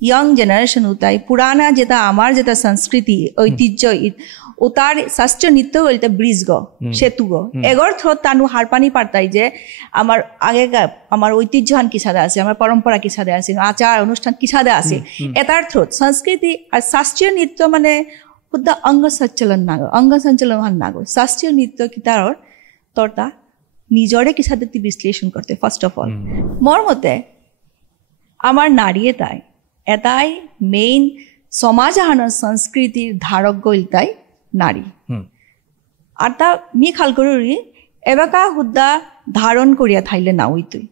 Young generation उताई पुराना जेता आमार जेता संस्कृति ऐतिह्य उतार शास्त्रीय नृत्य गलते ब्रिज गो सेतु गो एगर थ्रोत तानु हारपानी पारताई जे आमार आगे आमार ऐतिह्यहान कि सादे आछे आमार परम्परा कि सादे आछे आचार अनुष्ठान कि सादे आछे एतार थ्रोत संस्कृति और शास्त्रीय नृत्य माने खुद अंग संचलन नागो शास्त्रीय नृत्य कितार तोरता निजरे कि सादे ती विश्लेषण करते फर्स्ट अफ ऑल मोर मते आमार नारी एटाई मेन समाजहानर संस्कृतिर धारक गलताई नारी आरता मी खाल करूरी एबाका हुद्दा धारण करिया थाइले नाउइतुई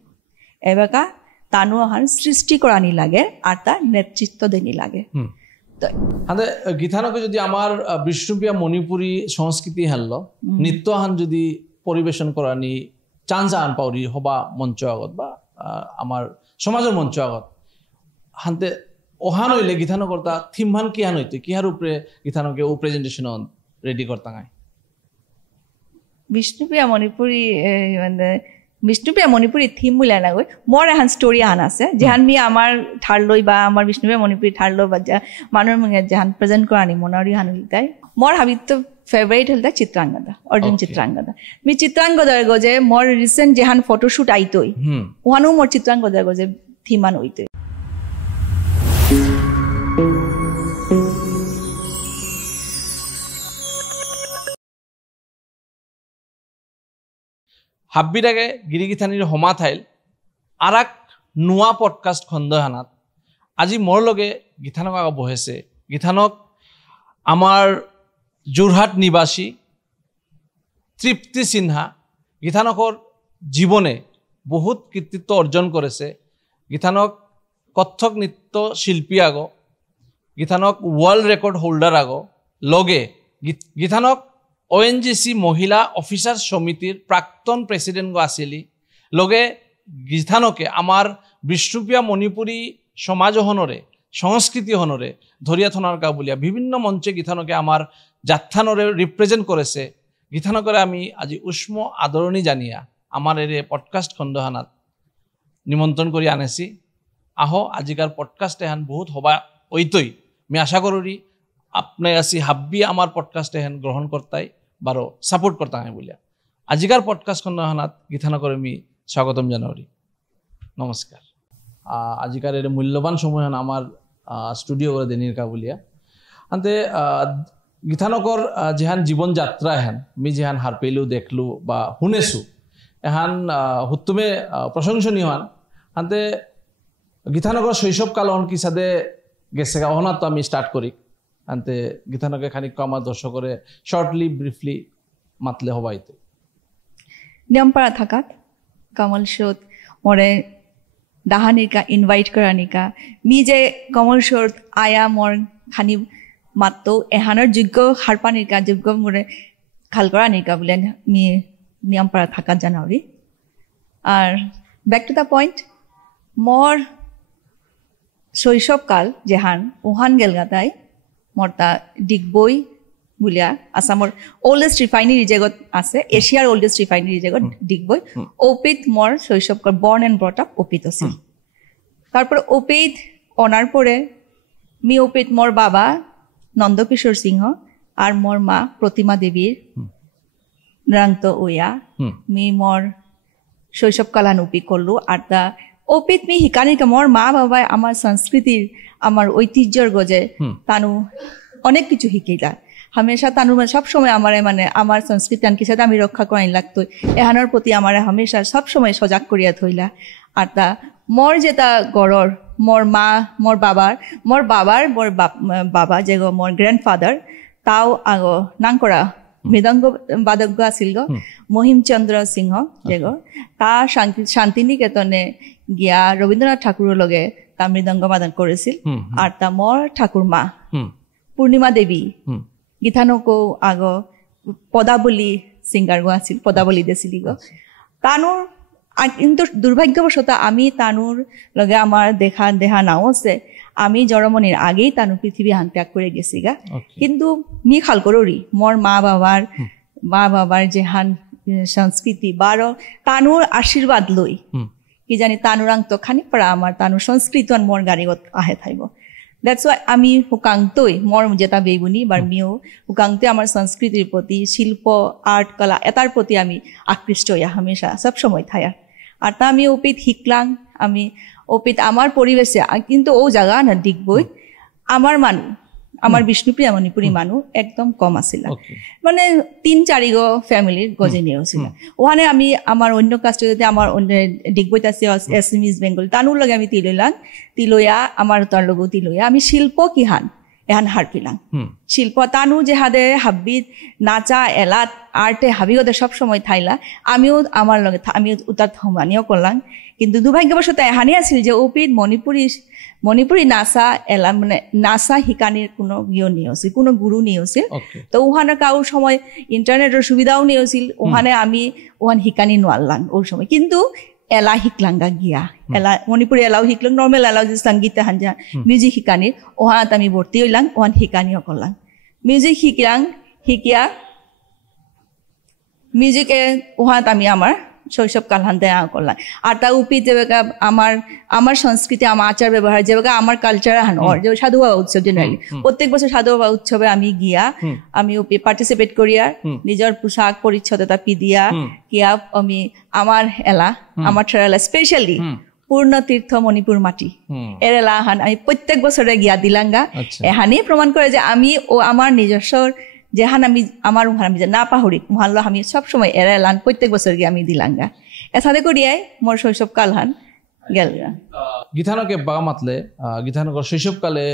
एबाका तानु आहार सृष्टि करानी लागे आरता नेतृत्व देनी लागे तो हांदे गीतानके जदि आमार विष्णुप्रिया मणिपुरी संस्कृति हेल्लो नृत्यहान जदि परिवेशन करानी चान्स आन पाउरी हबा मंच आगत बा आमार समाजर मंच आगत हांते ओहान हইলে गीतानो करता थीमहान किहान हইতে किहार उपरे गीतानके ओ प्रेजेंटेशन रेडी करता गाय विष्णुप्रिया मणिपुरी মানে विष्णुप्रिया मणिपुरी थीम मुला ना गय मोर एहान स्टोरी आन আছে যেহান মি আমার ঠার লই বা আমার विष्णुप्रिया मणिपुरी ঠার লই বা মানুর মঙ্গে যেহান প্রেজেন্ট করানি মনারি হান হইতাই मोर हाबित फेवरेट हलता चित्रांगदा अर्जुन चित्रांगदा मी चित्रांगदार गजे मोर रिसेंट जेहान फोटोशूट आइतोय ओहानो मोर चित्रांगदार गजे थीमान हইতোই हाब्बिर आगे गिरिगिथानीर हमा थाइल आराक नुआ पडकास्ट खंडहानात আজি मोर लगे गीतानक आगे बहेছে गीतानक आमार जोरहाट निवासी तृप्ति सिन्हा गीतानकर जीवने बहुत कृतित्व अर्जन करेছে गीतानक कथक नृत्य शिल्पी आगो गीतानक वर्ल्ड रेकर्ड होल्डार आगो लगे गीतानक ONGC महिला अफिसार समितिर प्राक्तन प्रेसिडेंट गो आसिली लगे गीतानके आमार विष्णुप्रिया मणिपुरी समाज हनरे संस्कृति हनरे धरिया थनार का बुलिया विभिन्न मंचे गीतानके आमार जात्थानरे रिप्रेजेंट करेছে गीतानकरे आमी আজি उष्म आदरणी जानिया आमार एरे पडकास्ट खंडहानात निमंत्रण करि आनेছি आहो आजिकार पडकास्ट एहान बहुत हबा ओइतोई मैं आशा करूरी आपने आसी हाब्बी आमार पडकास्ट एहान ग्रहण करताई बारो सपोर्ट करता है बोलिया आजिकार पडकास्ट खंडहानात गीतानकरे मी स्वागतम जानावरी नमस्कार आजिकार एरे मूल्यवान समय आमार स्टूडियो करे देनिर का बोलिया आनते गीतानकर जेहान जीवन यात्रा एहान मी जेहान हारपेलु देखलु बा हुनेसु एहान हुत्तुमे प्रशंसनीय हान आनते गीतानकर शैशव कालन कि सादे गेसेगा ओहना तो आमी स्टार्ट करी आनते गीतानके खानिक आमार दर्शकरे शॉर्टली ब्रीफली मातले हबाइते नियमपाड़ा थाकात कमल शोत मोरे दाहानिका इनवाइट करानिका मी जे कमल शोत आया मोर खानी मातो एहानर যোগ্য हारपानिका যোগ্য मोरे खाल करानिका बोले मी नियमपाड़ा थाकात जानावरी और बैक टू द पॉइंट मोर शैशव काल जेहान ओहान गेलगाताई मोरता डिगबई बुलिया आसामर ओल्डेस्ट रिफाइनारी जगत आसे एशियार ओल्डेस्ट रिफाइनारी जगत डिगबई ओपित मोर शैशव काल बर्न एंड ब्रॉट अप ओपित आछिल तारपर ओपित अनार परे मी ओपित मोर बाबा नंदकिशोर सिंह और मोर मा प्रतिमा देवीर नरांगत ओया मी मोर शैशव कालान ओपि करलु और ता ओपित मी हिकानिका मोर मा बाबा आमार संस्कृतिर आमार ऐतिह्यर गजे तानु अनेक किछु हिकिला हमेशा तानु सब समय आमारे माने आमार संस्कृति आन किछाते आमी रक्षा कराइन लागतो एहानर प्रति आमारे हमेशा सब समय सजाग करिया थइला और ता मोर जेता गरर मोर मा मोर बाबार बाबा जेगो मोर ग्रैंडफादर ताओ आगो नांगकरा मृदंग बादक आसिल गो महिमचंद्र सिंह जेगो ता शांतिनिकेतने गिया रवींद्रनाथ ठाकुर लगे ता मृदंग बादन करेছিল और ता मोर ठाकुर मा पूर्णिमा देवी गीतानको आगो पदावली सिंगार गो आसिल पदावली देसिली गो तानुर किन्तु दुर्भाग्यवशत आमी तानुर लगे आमार देखा देहा नाओ से आमी जरमनिर आगेई तानु पृथ्वी हान त्याग करे गेसिगा किन्तु मी खाल करोरी मोर मा बाबार जेहान संस्कृति बारो तानुर आशीर्वाद लई কি জানি তানুৰাং তো খানি পৰা আমাৰ তানুৰ সংস্কৃতন মোৰ গাড়ীত আহে থাকিব দ্যাটছ ওয়াই আমি হুকাংতই মোৰ যেটা বেগুনি বাৰ মিও হুকাংতে আমাৰ সংস্কৃতিৰ প্ৰতি শিল্প আৰ্ট কলা এটাৰ প্ৰতি আমি আকৃষ্ট হই হামেশা সব সময় থায়া আর তা আমি ওপিত শিকলাং আমি ওপিত আমার পরিবেশে কিন্তু ও জায়গা না দিকবই আমার মানুষ আমার বিষ্ণুপ্রিয়া মণিপুরী মানুষ একদম কম আছিল মানে 3-4 গো ফ্যামিলির গজেনি আছিল ওখানে আমি আমার অন্য কাস্টে যদি আমার দিকবইত আছে এসএমইস বেঙ্গল তানুর লগে আমি তিলয়া আমার তার লগো তিলয়া আমি শিল্প কিহান এহান হারপিলাম শিল্প তানু যে হাদে হাবিত নাচা এলাত আর্টে হাবিগতে সব সময় থাইলা আমিও আমার লগে আমি উতার থমানিও করলাম কিন্তু দুর্ভাগ্যবশত এহানি আছিল যে ওপিত মণিপুরী নাচা এলা মানে নাচা শিকানির কোনো নিয়ে আছিল কোনো গুরু নিয়ে আছিল তো ওখানে কাউ সময় ইন্টারনেটের সুবিধাও নিয়ে আছিল ওখানে আমি ওখান শিকানি নোয়ারলাম ওই সময় কিন্তু এলা শিকলাঙ্গা গিয়া এলা মণিপুরি এলাও শিকলাম নর্মাল এলাও যে সঙ্গীত হাঞ্জা মিউজিক শিকানির ওহাত আমি ভর্তি হইলাম ওহান শিকানিও করলাম মিউজিক শিকিয়া মিউজিকে ওহাত আমি আমার শৈশব কালহান দেয়া করলাম আর তা উপি যেভাবে আমার সংস্কৃতি আমার আচার ব্যবহার যেভাবে আমার কালচার হানোর যে সাধু বাবা উৎসব জেনারেলি প্রত্যেক বছর সাধু বাবা উৎসবে আমি গিয়া আমি উপি পার্টিসিপেট করিয়া নিজের পোশাক পরিচ্ছদতা পিদিয়া গিয়া আমি আমার এলা আমার ঠেলা স্পেশালি পূর্ণ তীর্থ মণিপুর মাটি এর এলাহান আমি প্রত্যেক বছরে গিয়া দিলাঙ্গা এহানি প্রমাণ করে যে আমি ও আমার নিজস্ব যেহান আমি আমার উহান আমি যে না পাহরি উহানলো আমি সবসময় এড়াইলান প্রত্যেক বছর গিয়ে আমি দিলাঙ্গা এসাদে করিয়াই মোর শৈশব কালহান গেল গীতানকে বাগা মাতলে গীতানগর শৈশবকালে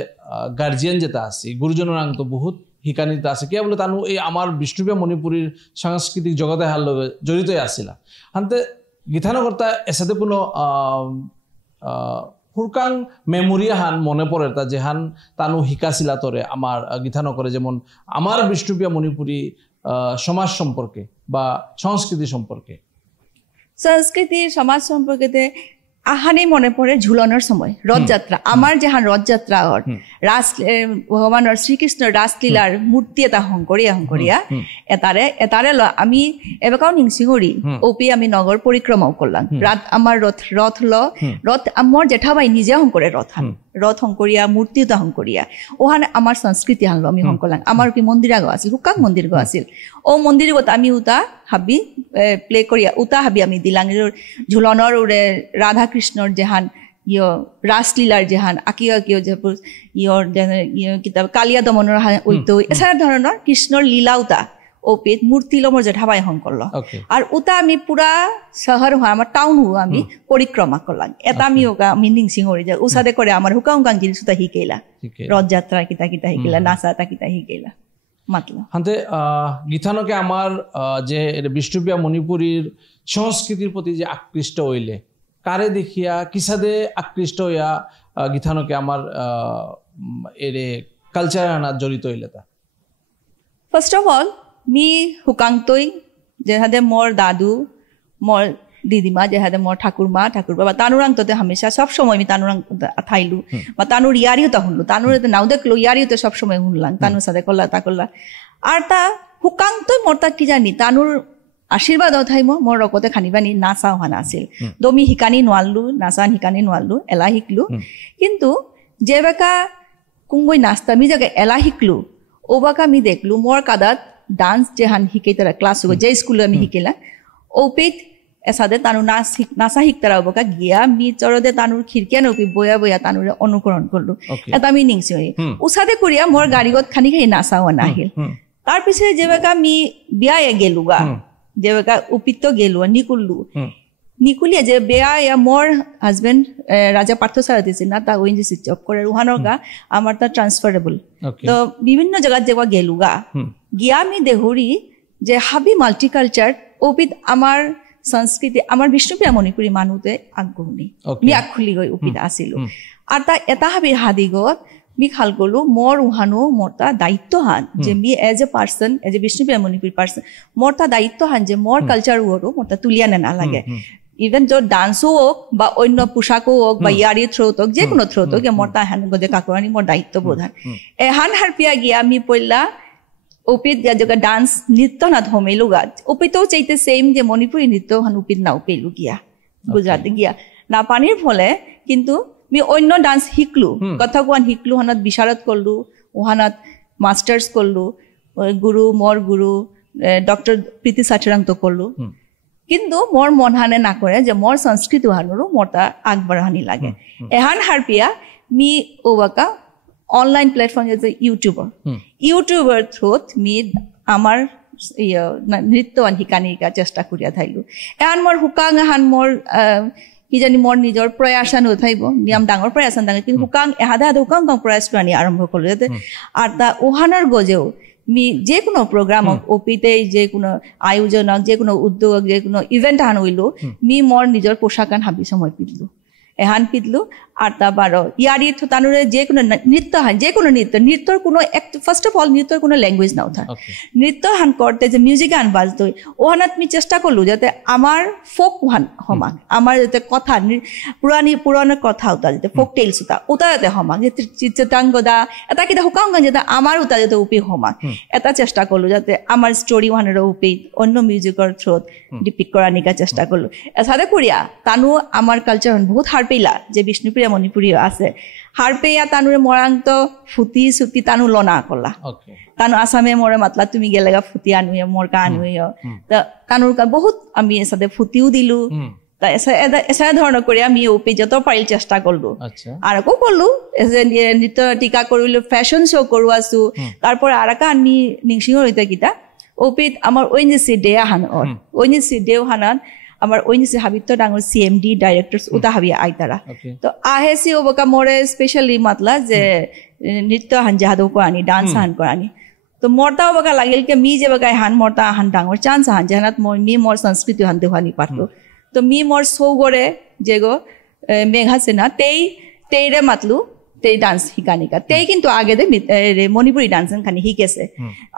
গার্জিয়ান যেটা আছে গুরুজনের আং তো বহুত শিকানিতা আছে কিয়া বলে তানু এই আমার বিষ্ণুপ্রিয়া মণিপুরীর সাংস্কৃতিক জগতে হার লগে জড়িত আসিলা হানতে গীতানগরটা এসাদে কোনো হুরকাং মেমোরিয়া হান মনে পড়ে তা যেহান তানু শিকাছিলা তরে আমার গীতানগরে যেমন আমার বিষ্ণুপ্রিয়া মণিপুরী সমাজ সম্পর্কে বা সংস্কৃতি সম্পর্কে সংস্কৃতি সমাজ সম্পর্কে আহানি মনে পড়ে ঝুলনের সময় রথযাত্রা আমার যেহান রথযাত্রা ভগবানের শ্রীকৃষ্ণের রাসলীলার মূর্তি এটা হংকরিয়া এটারে আমি এবাকাও নিংসিঙরি ওপি আমি নগর পরিক্রমাও করলাম রাত আমার রথ আমার জেঠাবাই নিজে হংকরে রথ হংকরিয়া মূর্তি এটা হংকরিয়া ওহানে আমার সংস্কৃতি হানলো আমি হংকলাম আমার কি মন্দির আগো আছিল হুকাক মন্দির গো আছিল ও মন্দির গত আমি উতা হাবি প্লে করিয়া উতা হাবি আমি দিলাং ঝুলনৰ উৰে ৰাধা কৃষ্ণৰ যেহান ৰাসলীলাৰ যেহান আকিয় যে কিতাব কালিয়া দমনৰ ঐতো এছাড়া ধৰণৰ কৃষ্ণৰ লীলা উতা ওপিত মূর্তি লমর জেঠাবাই হংকরল আর উতা আমি পুরা শহর হওয়া আমার টাউন হওয়া আমি পরিক্রমা করলাম এটা আমি ওকা মিনিং সিংহরি যে উসাদে করে আমার হুকাং জিনিস উতা শিকাইলা রথযাত্রা কিতা শিকাইলা নাচা কিতা শিকাইলা মাতলা হান্তে গীতানকে আমার যে বিষ্ণুপ্রিয়া মণিপুরীর সংস্কৃতির প্রতি যে আকৃষ্ট হইলে কারে দেখিয়া কিসাদে আকৃষ্ট হইয়া গীতানকে আমার এরে কালচার আনা জড়িত হইলে তা ফার্স্ট অফ অল মি হুকাংতই যেহাদে মোর দাদু মোর দিদিমা যেহাদে মোর ঠাকুরমা ঠাকুরবাবা তানুরাং তোতে হামেশা সব সময় আমি তানুরাং থাইলু বা তানুর ইয়ারিও তা শুনলু তানুর নাও দেখলো ইয়ারিও তো সব সময় শুনলাম তানুর সাথে করলা তা করলা আর তা হুকাংতই মোর তা কি জানি তানুর আশীর্বাদ থাইম মোর রকতে খানিবানি নাচা হানা আছিল দমি শিকানি নোয়ালু নাচান শিকানি নোয়ালু এলা শিকলু কিন্তু যেবাকা কুঙ্গই নাচতা আমি জায়গায় এলা শিকলু ওবাকা আমি দেখলু মোর কাদাত ডান্স যেহান শিকাই তারা ক্লাস যে স্কুলে আমি শিকিলা ওপিত এসাদে তানু নাচা শিকতারা ওবাকা গিয়া মি চরদে তানুর খিড়কিয়া নৌকি বয়া তানুরে অনুকরণ করলু এটা আমি নিংসি উসাদে করিয়া মোর গাড়িগত খানি নাচা হওয়া আহিল তার পিছনে যেবাকা মি বিয়ায়ে গেলুগা যেবাকা উপিত গেলু নিকুলিয়া যে বেয়া মোর হাজবেন্ড রাজা পার্থ সারথী ছিল না তা ওএনজিসি জব করে রুহানোর গা আমার তা ট্রান্সফারেবল তো বিভিন্ন জায়গা যেবা গেলুগা গিয়া আমি দেহরি যে হাবি মাল্টিকালচার ওপিত আমার সংস্কৃতি আমার বিষ্ণুপ্রিয়া মণিপুরী মানুষে আগ্রহী মি আখুলি গৈ ওপিত আছিল আর তা এটা হাবি হাদি গত মি খাল গলো মোর উহানো মোর তা দায়িত্ব হান যে me as a person as a Bishnupriya Manipuri person মোর তা দায়িত্ব হান যে মোর কালচার ওরও মোর তা তুলিয়া না লাগে ইভেন য'ত ডান্সও হোক বা অন্য পোশাকও হোক বা ইয়ারি থ্রোত হোক যে কোনো থ্রোত হোক মোর তা হান গদে কাকুরানি মোর দায়িত্ব বোধ হয় এহান হারপিয়া গিয়া আমি পইলা ওপিত যেগা ডান্স নৃত্য না ধমেলু গা ওপিতও চাইতে সেম যে মণিপুরী নৃত্য হান উপিত না উপিলু গিয়া গুজরাট গিয়া নাপানিৰ ফলে কিন্তু মি অন্য ডান্স শিকলো কথাকুৱান শিকলো হানত বিশারদ করলো ওহানাত মাস্টার্স করলো গুরু মোর গুরু ডক্টর প্রীতি সাচরাং তো করলো কিন্তু মোর মন হানে না করে যে মোর সংস্কৃতি হানুরু মোরটা আগবাড়ানি লাগে এহান হারপিয়া মি ওবাকা অনলাইন প্ল্যাটফর্ম যে ইউটিউবার থ্রুত মি আমার নৃত্যৱান শিকানিকা চেষ্টা করিয়া থাইলো এহান মোর হুকাং এহান মোর কি জানি মোর নিজর প্রয়াসান উঠাইব নিয়ম ডাঙর প্রয়াসান ডাঙর কিন্তু হুকাং এহাদা হুকাং প্রয়াস আনি আরম্ভ করলো যাতে আর তা ওহানার গজেও মি যে কোনো প্রোগ্রাম ওপিতে যে কোনো আয়োজনক যে কোনো উদ্যোগ যে কোনো ইভেন্ট আন হইলো মি মোর নিজর পোশাকান হাবি সময় পিঁধলো এহান পিঁধলো আর তা বারো ইয়ারি তানুরে যে কোনো নৃত্য হান যে কোনো নৃত্যর কোনো ফার্স্ট অফ অল নৃত্যর কোনো ল্যাঙ্গুয়েজ না উঠা নৃত্য হান করতে যে মিউজিক গান বাজতো ওহানাত মি চেষ্টা করলো যাতে আমার ফোক হান হমাক আমার যাতে কথা পুরানো কথা উতা যাতে ফোক টেলস উতা যাতে হমাক যাতে চিত্রাঙ্গদা এটা কিটা হুকাং গান যাতে আমার উতা যাতে উপি হমাক এটা চেষ্টা করলো যাতে আমার স্টোরি ওহানের উপি অন্য মিউজিকৰ থ্রুত ডিপিক্ট করা নিকা চেষ্টা করলো এসাদে করিয়া তানু আমার কালচার বহুত হার পেলা যে বিষ্ণুপ্রিয়া মণিপুরী আছে হার পেয়া তানুরে মরাংত ফুটি চুটি তানু লনা কলা তানু আসামে মরে মাতলা তুমি গেলেগা ফুটি আনুয়ে মোর কা আনুয়ে তানুর বহুত আমি এসাদে ফুটিও দিলো এসা ধৰণৰ কৰি আমি ওপি যত পাৰিল চেষ্টা কৰলো আৰ আকৌ কৰলো নৃত্য টিকা কৰিলো ফ্যাশন শো করু আছো তারপর আরাকা আমি নিংসিং হইতে কিটা ওপিত আমার ওইনিসি ডে হান ওইনিসি দেও হানান আমার ওইনিসি হাবিত ডাঙর সিএমডি ডাইরেক্টরস উতা হাবি আইতারা তো আহেসি ওবকা মোরে স্পেশালি মাতলা যে নৃত্য হান জাহাদো করানি ডান্স হান করানি তো মোরতা ওবকা লাগিল কে মি যে বকা হান মোরতা হান ডাঙর চান্স হান জানাত মি মোর সংস্কৃতি হান দেহানি পারলো তো মি মোর সৌগরে যেগো মেঘা সেনা তেইরে মাতলু তেই ডান্স শিকানিকা তেই কিন্তু আগে দে মণিপুৰী ডান্স খানি শিকেছে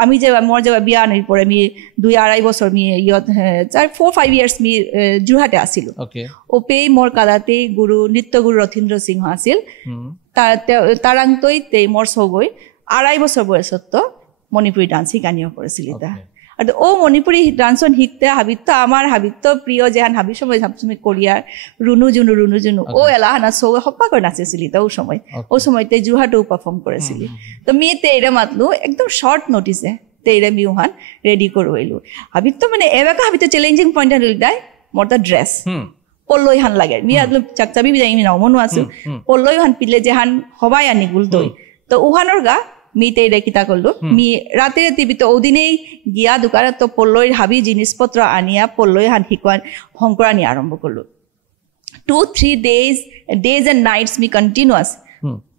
আমি যে মোর যে বিয়া নির পরে মি 2-2.5 বছর মি ইয়ত 4-5 ইয়ার্স মি জুহাটে আছিল ওপে মোর কাদাতে গুরু নৃত্য গুরু রথীন্দ্র সিংহ আছিল তারাংতই তেই মোর সগৈ 2.5 বছর বয়সত মণিপুৰী ডান্স শিকানিও কৰেছিল তা আৰ ও মণিপুৰী ডান্সন শিখতে হাবিত আমার হাবিত প্রিয় যেহান হাবি সময় সাবসমি কোরিয়ার রুনু জুনু ও এলাহানা সৌ হপ্পা করে নাচিছিলি তো ও সময়তে জুহাটো পারফর্ম করেছিল তো মি তেইরে মাতলু একদম শর্ট নোটিসে তেইরে মিউহান রেডি করে হইলু হাবিত মানে এবাকা হাবিত চ্যালেঞ্জিং পয়েন্ট হইল দাই মোরটা ড্রেস পল্লই হান লাগে মি আদলু চাকচাবি যাই মি নামনো আছো পল্লই হান পিলে যেহান হবাই আনি গুলতই তো উহানর গা মি তেইরে কিতা করলো মি রাতে টিভিত ওদিনেই গিয়া দোকানত তো পল্লইর হাবি জিনিসপত্র আনিয়া পল্লই হান শিকোয়ান হংকরানি আরম্ভ করলো 2-3 days and nights মি কন্টিনিউয়াস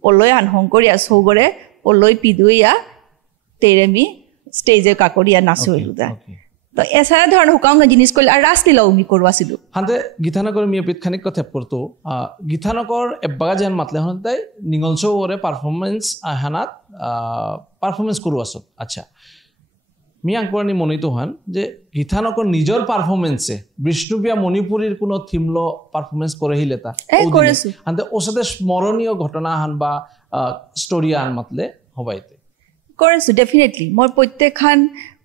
পল্লই হান হংকরিয়া সৌগরে পল্লই পিদুইয়া তেইরে মি স্টেজে কাকরিয়া নাচো হইলুদা তো এসা ধরন হুকাং জিনিস কইল আর রাসলীলাও মি করবাছিলু হাতে গীতানগর মি অপিত খানিক কথা পড়তো গীতানগর এবাগা যেন মাতলে হনতাই নিগলছো ওরে পারফরম্যান্স হানাত পারফরম্যান্স করু আসত আচ্ছা মি আংকরানি মনিতো হান যে গীতানগর নিজর পারফরম্যান্সে বিষ্ণুপ্রিয়া মণিপুরীর কোনো থিমল পারফরম্যান্স করে হিলেতা করেছো হাতে ওসাতে স্মরণীয় ঘটনা হান বা স্টোরি আন মাতলে হবাইতে করেছো ডেফিনেটলি মোর প্রত্যেকখান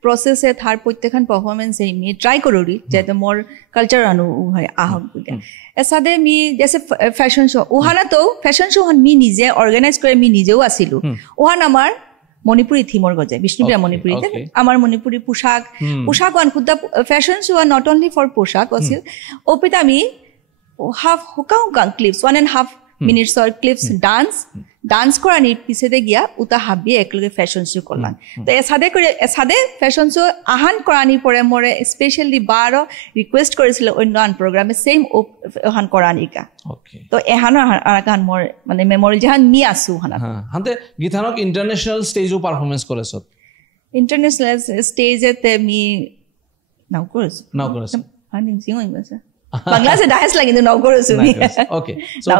প্রসেসে থার প্রত্যেকখান পারফরমেন্স মি ট্রাই করি যাতে মোর কালচার আনু আহক বুঝে এসাদে মি জেসে ফ্যাশন শো ওহানা তো ফ্যাশন শো মি নিজে অর্গানাইজ করে মি নিজেও আসিল ওহান আমার মণিপুৰী থিমৰ গজে বিষ্ণুপ্ৰিয়া মণিপুৰীতে আমাৰ মণিপুৰী পোশাক ওয়ান খুদা fashion show not only for পোশাক আছিল ওপিত আমি হাফ হুকাং clips 1.5 minutes or clips dance করানি পিছেতে গিয়া উতা হাবি একলগে ফ্যাশন শো করলাম তো এসাদে ফ্যাশন শো আহান করানি পরে মোরে স্পেশালি বারো রিকোয়েস্ট করেছিল অন্য আন প্রোগ্রামে সেম ওহান করানিকা তো এহান আরাকান মোর মানে মেমোরি যেহান মি আসু হানা হাতে গীতানক ইন্টারন্যাশনাল স্টেজও পারফরম্যান্স করেছ ইন্টারন্যাশনাল স্টেজেতে মি নাও করেছ হানি সিং হইছে বাংলাদেশে ডান্স লাগি কিন্তু নাও করেছ মি ওকে সো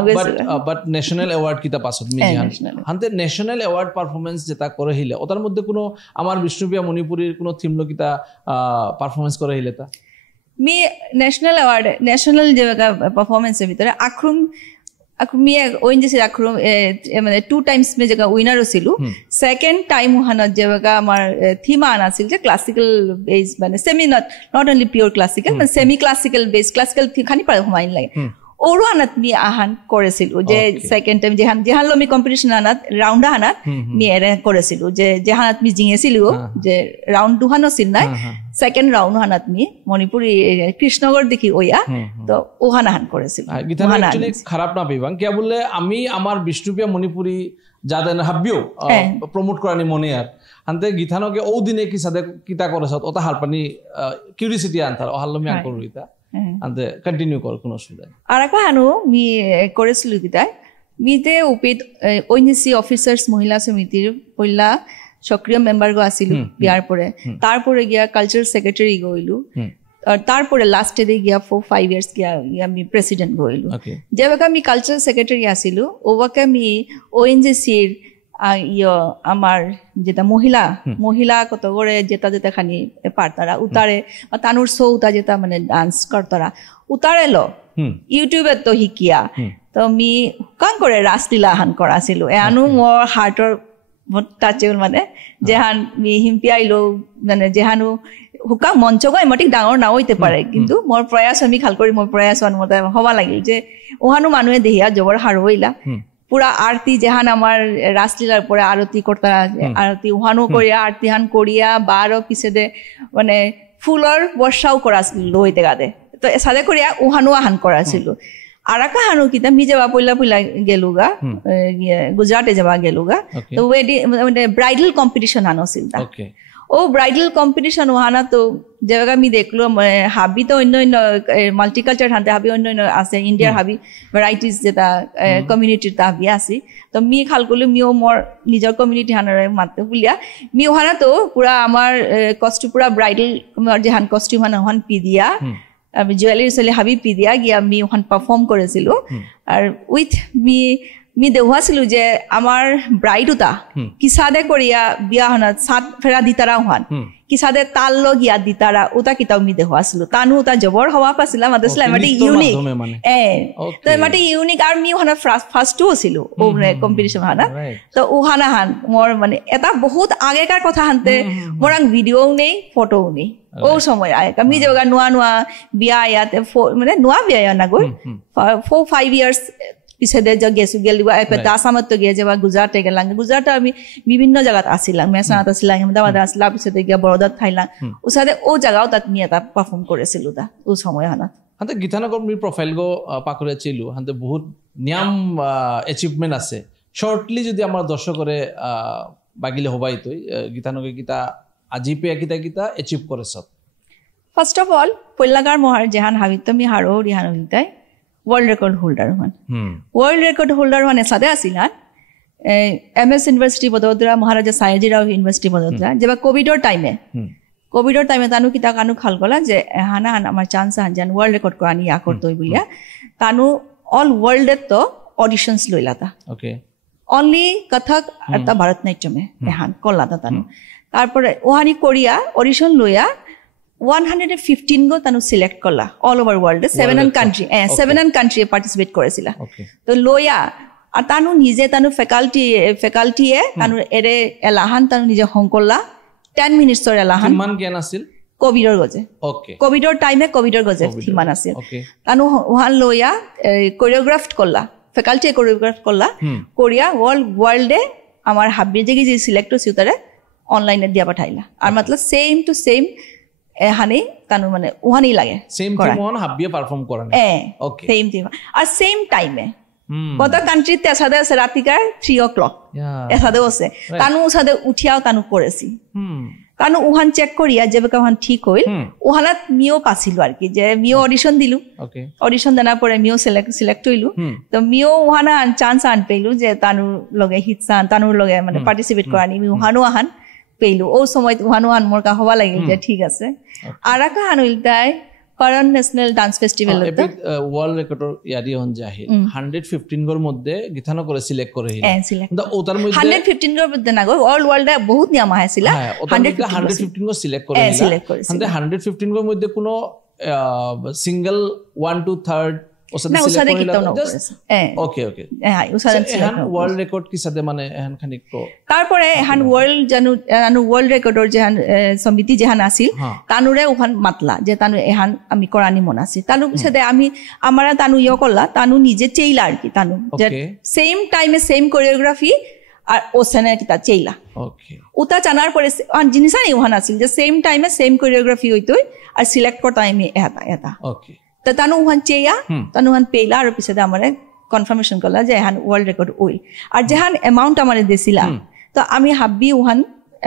বাট ন্যাশনাল অ্যাওয়ার্ড কিতা পাছত মি জান হাতে ন্যাশনাল অ্যাওয়ার্ড পারফরম্যান্স যেটা করে হিলে ওটার মধ্যে কোনো আমার বিষ্ণুপ্রিয়া মণিপুরীর কোনো থিমলো কিতা পারফরম্যান্স করে হিলে তা মি ন্যাশনাল অ্যাওয়ার্ড ন্যাশনাল যে পারফরম্যান্সের ভিতরে আক্রম মি ওইন যে আক্রম মানে 2 টাইমস মে জায়গা উইনারও ছিল সেকেন্ড টাইম হানত যে আমার থিম আনা ছিল যে ক্লাসিক্যাল বেস মানে semi not only pure classical মানে সেমি ক্লাসিক্যাল বেস ক্লাসিক্যাল খানি পারে হুমাইন লাগে ওরও আনাত মি আহান করেছিল যে সেকেন্ড টাইম যেহান মি কম্পিটিশন আনাত রাউন্ড আনাত মি এরে করেছিল যে যেহানাত মি জিঙেছিল যে রাউন্ড দুহান আছিল নাই সেকেন্ড রাউন্ড হানাত মি মণিপুরি কৃষ্ণগড় দেখি ওয়া তো ওহান আহান করেছিল গীতানো অ্যাকচুয়ালি খারাপ না পাইবাং কিয়া বললে আমি আমার বিষ্ণুপ্রিয়া মণিপুরি যাদেন হাবিও প্রমোট করানি মনে আর আনতে গীতানোকে ও দিনে কি সাথে কিতা করেছ ওটা হালপানি কিউরিসিটি আনতার হালমি আন করু ইতা আনতে কন্টিনিউ কর কোনো অসুবিধা আর একটা হানো মি করেছিল গীতায় মিতে উপিত ঐনিসি অফিসার্স মহিলা সমিতির পইলা সক্রিয় মেম্বার গো আছিল বিয়ার পরে তারপরে গিয়া কালচারাল সেক্রেটারি গইলু আর তারপরে লাস্টে দিয়ে গিয়া 4-5 ইয়ার্স গিয়া আমি প্রেসিডেন্ট গইলু যেবাকে আমি কালচারাল সেক্রেটারি আছিল ওবাকে আমি ওএনজিসির আমার যেটা মহিলা কত করে যেটা খানি পারতারা উতারে বা তানুর সৌতা যেটা মানে ডান্স করতারা উতারে লো ইউটিউবে তো শিকিয়া তো আমি কাম করে রাসলীলা হান করা ছিল এনো মোৰ হাৰ্টৰ টাচেবল মানে যেহান মি হিম্পিয়াইলো মানে যেহানো হুকা মঞ্চ গৈ মটিক ডাঙৰ নাওইতে পাৰে কিন্তু মোৰ প্ৰয়াস আমি খাল কৰি মোৰ প্ৰয়াস অনুমতে হবা লাগিল যে ওহানো মানুহে দেহিয়া জবৰ হাৰইলা পুরা আরতি যেহান আমার রাসলীলার পরে আরতি করতা আরতি উহানো করিয়া আরতি হান করিয়া বারো পিছে দে মানে ফুলর বর্ষাও করা লইতে গাদে তো সাদে করিয়া উহানো আহান করা ছিল আর একটা হানো কিতা মি যাবা পইলা গেলুগা গুজরাটে যাবা গেলুগা তো মানে ব্রাইডাল কম্পিটিশন আনো ছিল ও ব্রাইডাল কম্পিটিশন ওহানা তো যেভাবে আমি দেখলো হাবি তো অন্য মাল্টিকালচার হাতে হাবি অন্য আছে ইন্ডিয়ার হাবি ভ্যারাইটিস যেটা কমিউনিটির হাবি আছে তো মি খাল করলো মিও মোর নিজের কমিউনিটি হানারে মাতে বুলিয়া মি ওহানা তো পুরা আমার কস্টিউম পুরা ব্রাইডাল যে হান কস্টিউম হান ওহান পিদিয়া আমি জুয়েলারি চলে হাবি পিদিয়া গিয়া মি ওহান পারফর্ম করেছিল আর উইথ মি দেখাছিল যে আমার ব্রাইডুতা কিসাদে করিয়া বিয়া হনাত সাত ফেরা দিতারা হন কিসাদে তাল লগিয়া দিতারা ওটা কিতাও মি দেখাছিল তানু ওটা জবর হওয়া পাছিলা মাদসলা এমাটি ইউনিক তো এমাটি ইউনিক আর মি হনা ফার্স্টও ছিল ও কম্পিটিশন হানা তো ওহানা হান মোর মানে এটা বহুত আগেকার কথা হানতে মোরাং ভিডিও নেই ফটো নেই ও সময় আগে মি যেগা নোয়া বিয়া ইয়াতে মানে নোয়া বিয়া না গই 4-5 ইয়ার্স পিছে দে গেছো গেলিবা এপেটা আসামত তো গিয়ে যাবা গুজরাটে গেলাম গুজরাটে আমি বিভিন্ন জায়গাত আসিলাম মেসানাত আসিলাম আহমেদাবাদ আসলাম পিছে গিয়া বড়োদাত থাইলাম ওসাদে ও জায়গাও তাত মি এটা পারফর্ম করেছিল তা ও সময় হানাত হাতে গীতানগর মি প্রোফাইল গো পাকরে ছিল হাতে বহুত নিয়ম অ্যাচিভমেন্ট আছে শর্টলি যদি আমার দর্শকরে বাগিলে হবাই তো গীতানগর গীতা আজি পে কিতা অ্যাচিভ করেছ ফার্স্ট অফ অল পল্লাগার মহার জেহান হাবিত মি হারো রিহান হইতাই world record holder one world record holder one सदा आसिला MS university Vadodara Maharaja Sayajirao university Vadodara जब कोविडर टाइमे तानु किता कानु खाल गला जे हाना आमार चांस हानजान वर्ल्ड रेकॉर्ड करानी या करतोय बुलिया तानु ऑल वर्ल्ड तो ऑडिशंस लइलाता ओके ओनली कथक अता भरतनाट्यम एहान कलाता तानु तारपरे ओहानी कोरिया ऑडिशन लइया 115 গো তানু সিলেক্ট করলা all over world 7 country participate করেছিলা তো লয়া আর তানু নিজে তানু ফ্যাকাল্টিয়ে তানু এরে এলাহান তানু নিজে হংকলা 10 মিনিটসৰ এলাহান মান জ্ঞান আছিল কোভিডৰ গজে ওকে কোভিডৰ টাইমে কোভিডৰ গজে কিমান আছিল তানু ওহান লয়া কোৰিওগ্ৰাফড করলা ফ্যাকাল্টিয়ে কোরিওগ্রাফ করলা কোরিয়া ওয়ার্ল্ডে আমার হাবি যে সিলেক্ট হইছে তারে অনলাইনে দিয়া পাঠাইলা আর মতলব সেম টু সেম হানি তানু মানে ওহানি লাগে সেম টু ওয়ান হাবিয়ে পারফর্ম করানে ওকে সেম টিম আর সেম টাইমে কত কান্ট্রিতে সাদে আছে রাতিকার 3 o'clock এসাদে আছে তানু সাদে উঠিয়াও তানু করেছি তানু ওহান চেক করিয়া যেবে কাহান ঠিক হইল ওহানাত মিও পাছিল আর কি যে মিও অডিশন দিলু ওকে অডিশন দেনা পরে মিও সিলেক্ট হইলু তো মিও ওহানা চান্স আন পেলু যে তানু লগে হিটসান তানুর লগে মানে পার্টিসিপেট করানি মি ওহানো আহান পেলু ও সময় ওহানো আন মোর কা হবা লাগিল যে ঠিক আছে আর কা হানুলতাই করন ন্যাশনাল ডান্স ফেস্টিভ্যাল তো ওয়ার্ল্ড রেকর্ড ইয়ারি হন জাহিল 115 গর মধ্যে গীতানো করে সিলেক্ট করে হিল কিন্তু ওটার মধ্যে 115 গর মধ্যে না গো অল ওয়ার্ল্ডে বহুত নিয়ম আছিলা 115 গর সিলেক্ট করে হিল 115 গর মধ্যে কোনো সিঙ্গেল 1 to 3rd না উসাদে কিতাও ন ওকে ওকে হ্যাঁ উসাদে এহান ওয়ার্ল্ড রেকর্ড কি সাদে মানে এহান খানিক কো তারপরে এহান ওয়ার্ল্ড জানু ওয়ার্ল্ড ৰেকৰ্ডৰ যেহান সমিতি যেহান আছিল তানুৰে ওহান মাতলা যে তানু এহান আমি কৰানি মন আছে তানু পিছতে আমি আমারা তানু ইয় করলা তানু নিজে চেইলা আর কি তানু যে সেম টাইমে সেম কোরিওগ্রাফি আর ওসেনের কিতা চেইলা ওকে উতা জানার পরে জিনিসা নি ওহান আছিল যে সেম টাইমে সেম কোরিওগ্রাফি হইতই আর সিলেক্ট করতা আমি এটা ওকে তো তানু ওহান চেয়া তানু ওহান পেইলা আর পিছতে আমারে কনফার্মেশন করলা যে এহান ওয়ার্ল্ড রেকর্ড ওইল আর যেহান অ্যামাউন্ট আমারে দিছিলা তো আমি হাবি ওহান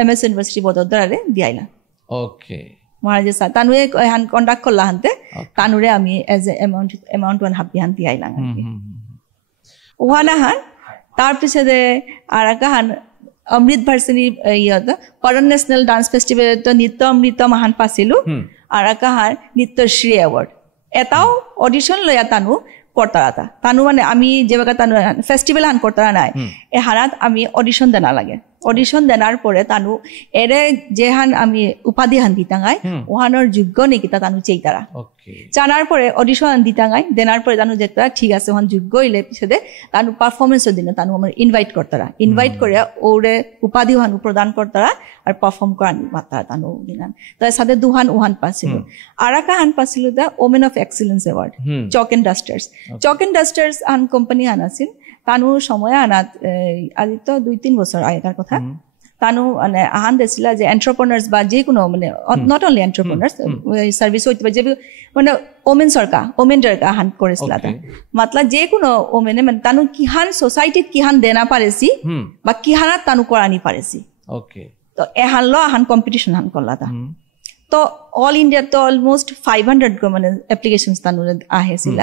এমএস ইউনিভার্সিটি বদরদারে দিয়াইলা ওকে মহারাজ স্যার তানুরে এহান কন্টাক্ট করলা হানতে তানুরে আমি এজ এ অ্যামাউন্ট ওয়ান হাবি হান দিয়াইলা ওহানা হান তার পিছতে আর কাহান অমৃত ভার্সিটি ইয়ত করণ ন্যাশনাল ডান্স ফেস্টিভেল তো নৃত্য অমৃত মহান পাইছিলো আর কাহার নৃত্যশ্রী অ্যাওয়ার্ড এটাও অডিশন লয়া তানু করতারাতা তানু মানে আমি যেভাবে তানু ফেস্টিভেল হান করতারা নাই এ হারাত আমি অডিশন দেনা লাগে অডিশন দেনার পরে তানু এরে যেহান আমি উপাধি হান দিতাঙাই ওহানোর যোগ্য নেকি তা তানু চেইতারা জানার পরে অডিশন দিতাঙাই দেনার পরে তানু যেটা ঠিক আছে ওহান যোগ্য হইলে পিছতে তানু পারফরমেন্সের দিনে তানু আমার ইনভাইট করতারা ইনভাইট করে ওরে উপাধি হানু প্রদান করতারা আর পারফর্ম করানি মাতারা তানু দিনান তার সাথে দুহান ওহান পাছিল আর একটা হান পাছিল দা ওমেন অফ এক্সিলেন্স অ্যাওয়ার্ড চক এন্ড ডাস্টার্স আন কোম্পানি আন আছিল তানু সময় আনাত আজি তো 2-3 বছর আগেকার কথা তানু মানে আহান দিছিল যে এন্টারপ্রেনার্স বা যে কোনো মানে নট অনলি এন্টারপ্রেনার্স সার্ভিস হইতে পারে যে মানে ওমেন সরকার ওমেন দরকার আহান করেছিল মতলব যে কোনো ওমেনে মানে তানু কিহান সোসাইটিত কিহান দেনা পারেছি বা কিহানা তানু কৰানি পারেছি ওকে তো এহান ল আহান কম্পিটিশন হান করলা তা তো অল ইন্ডিয়া তো অলমোস্ট 500 মানে অ্যাপ্লিকেশনস তানু আহেছিল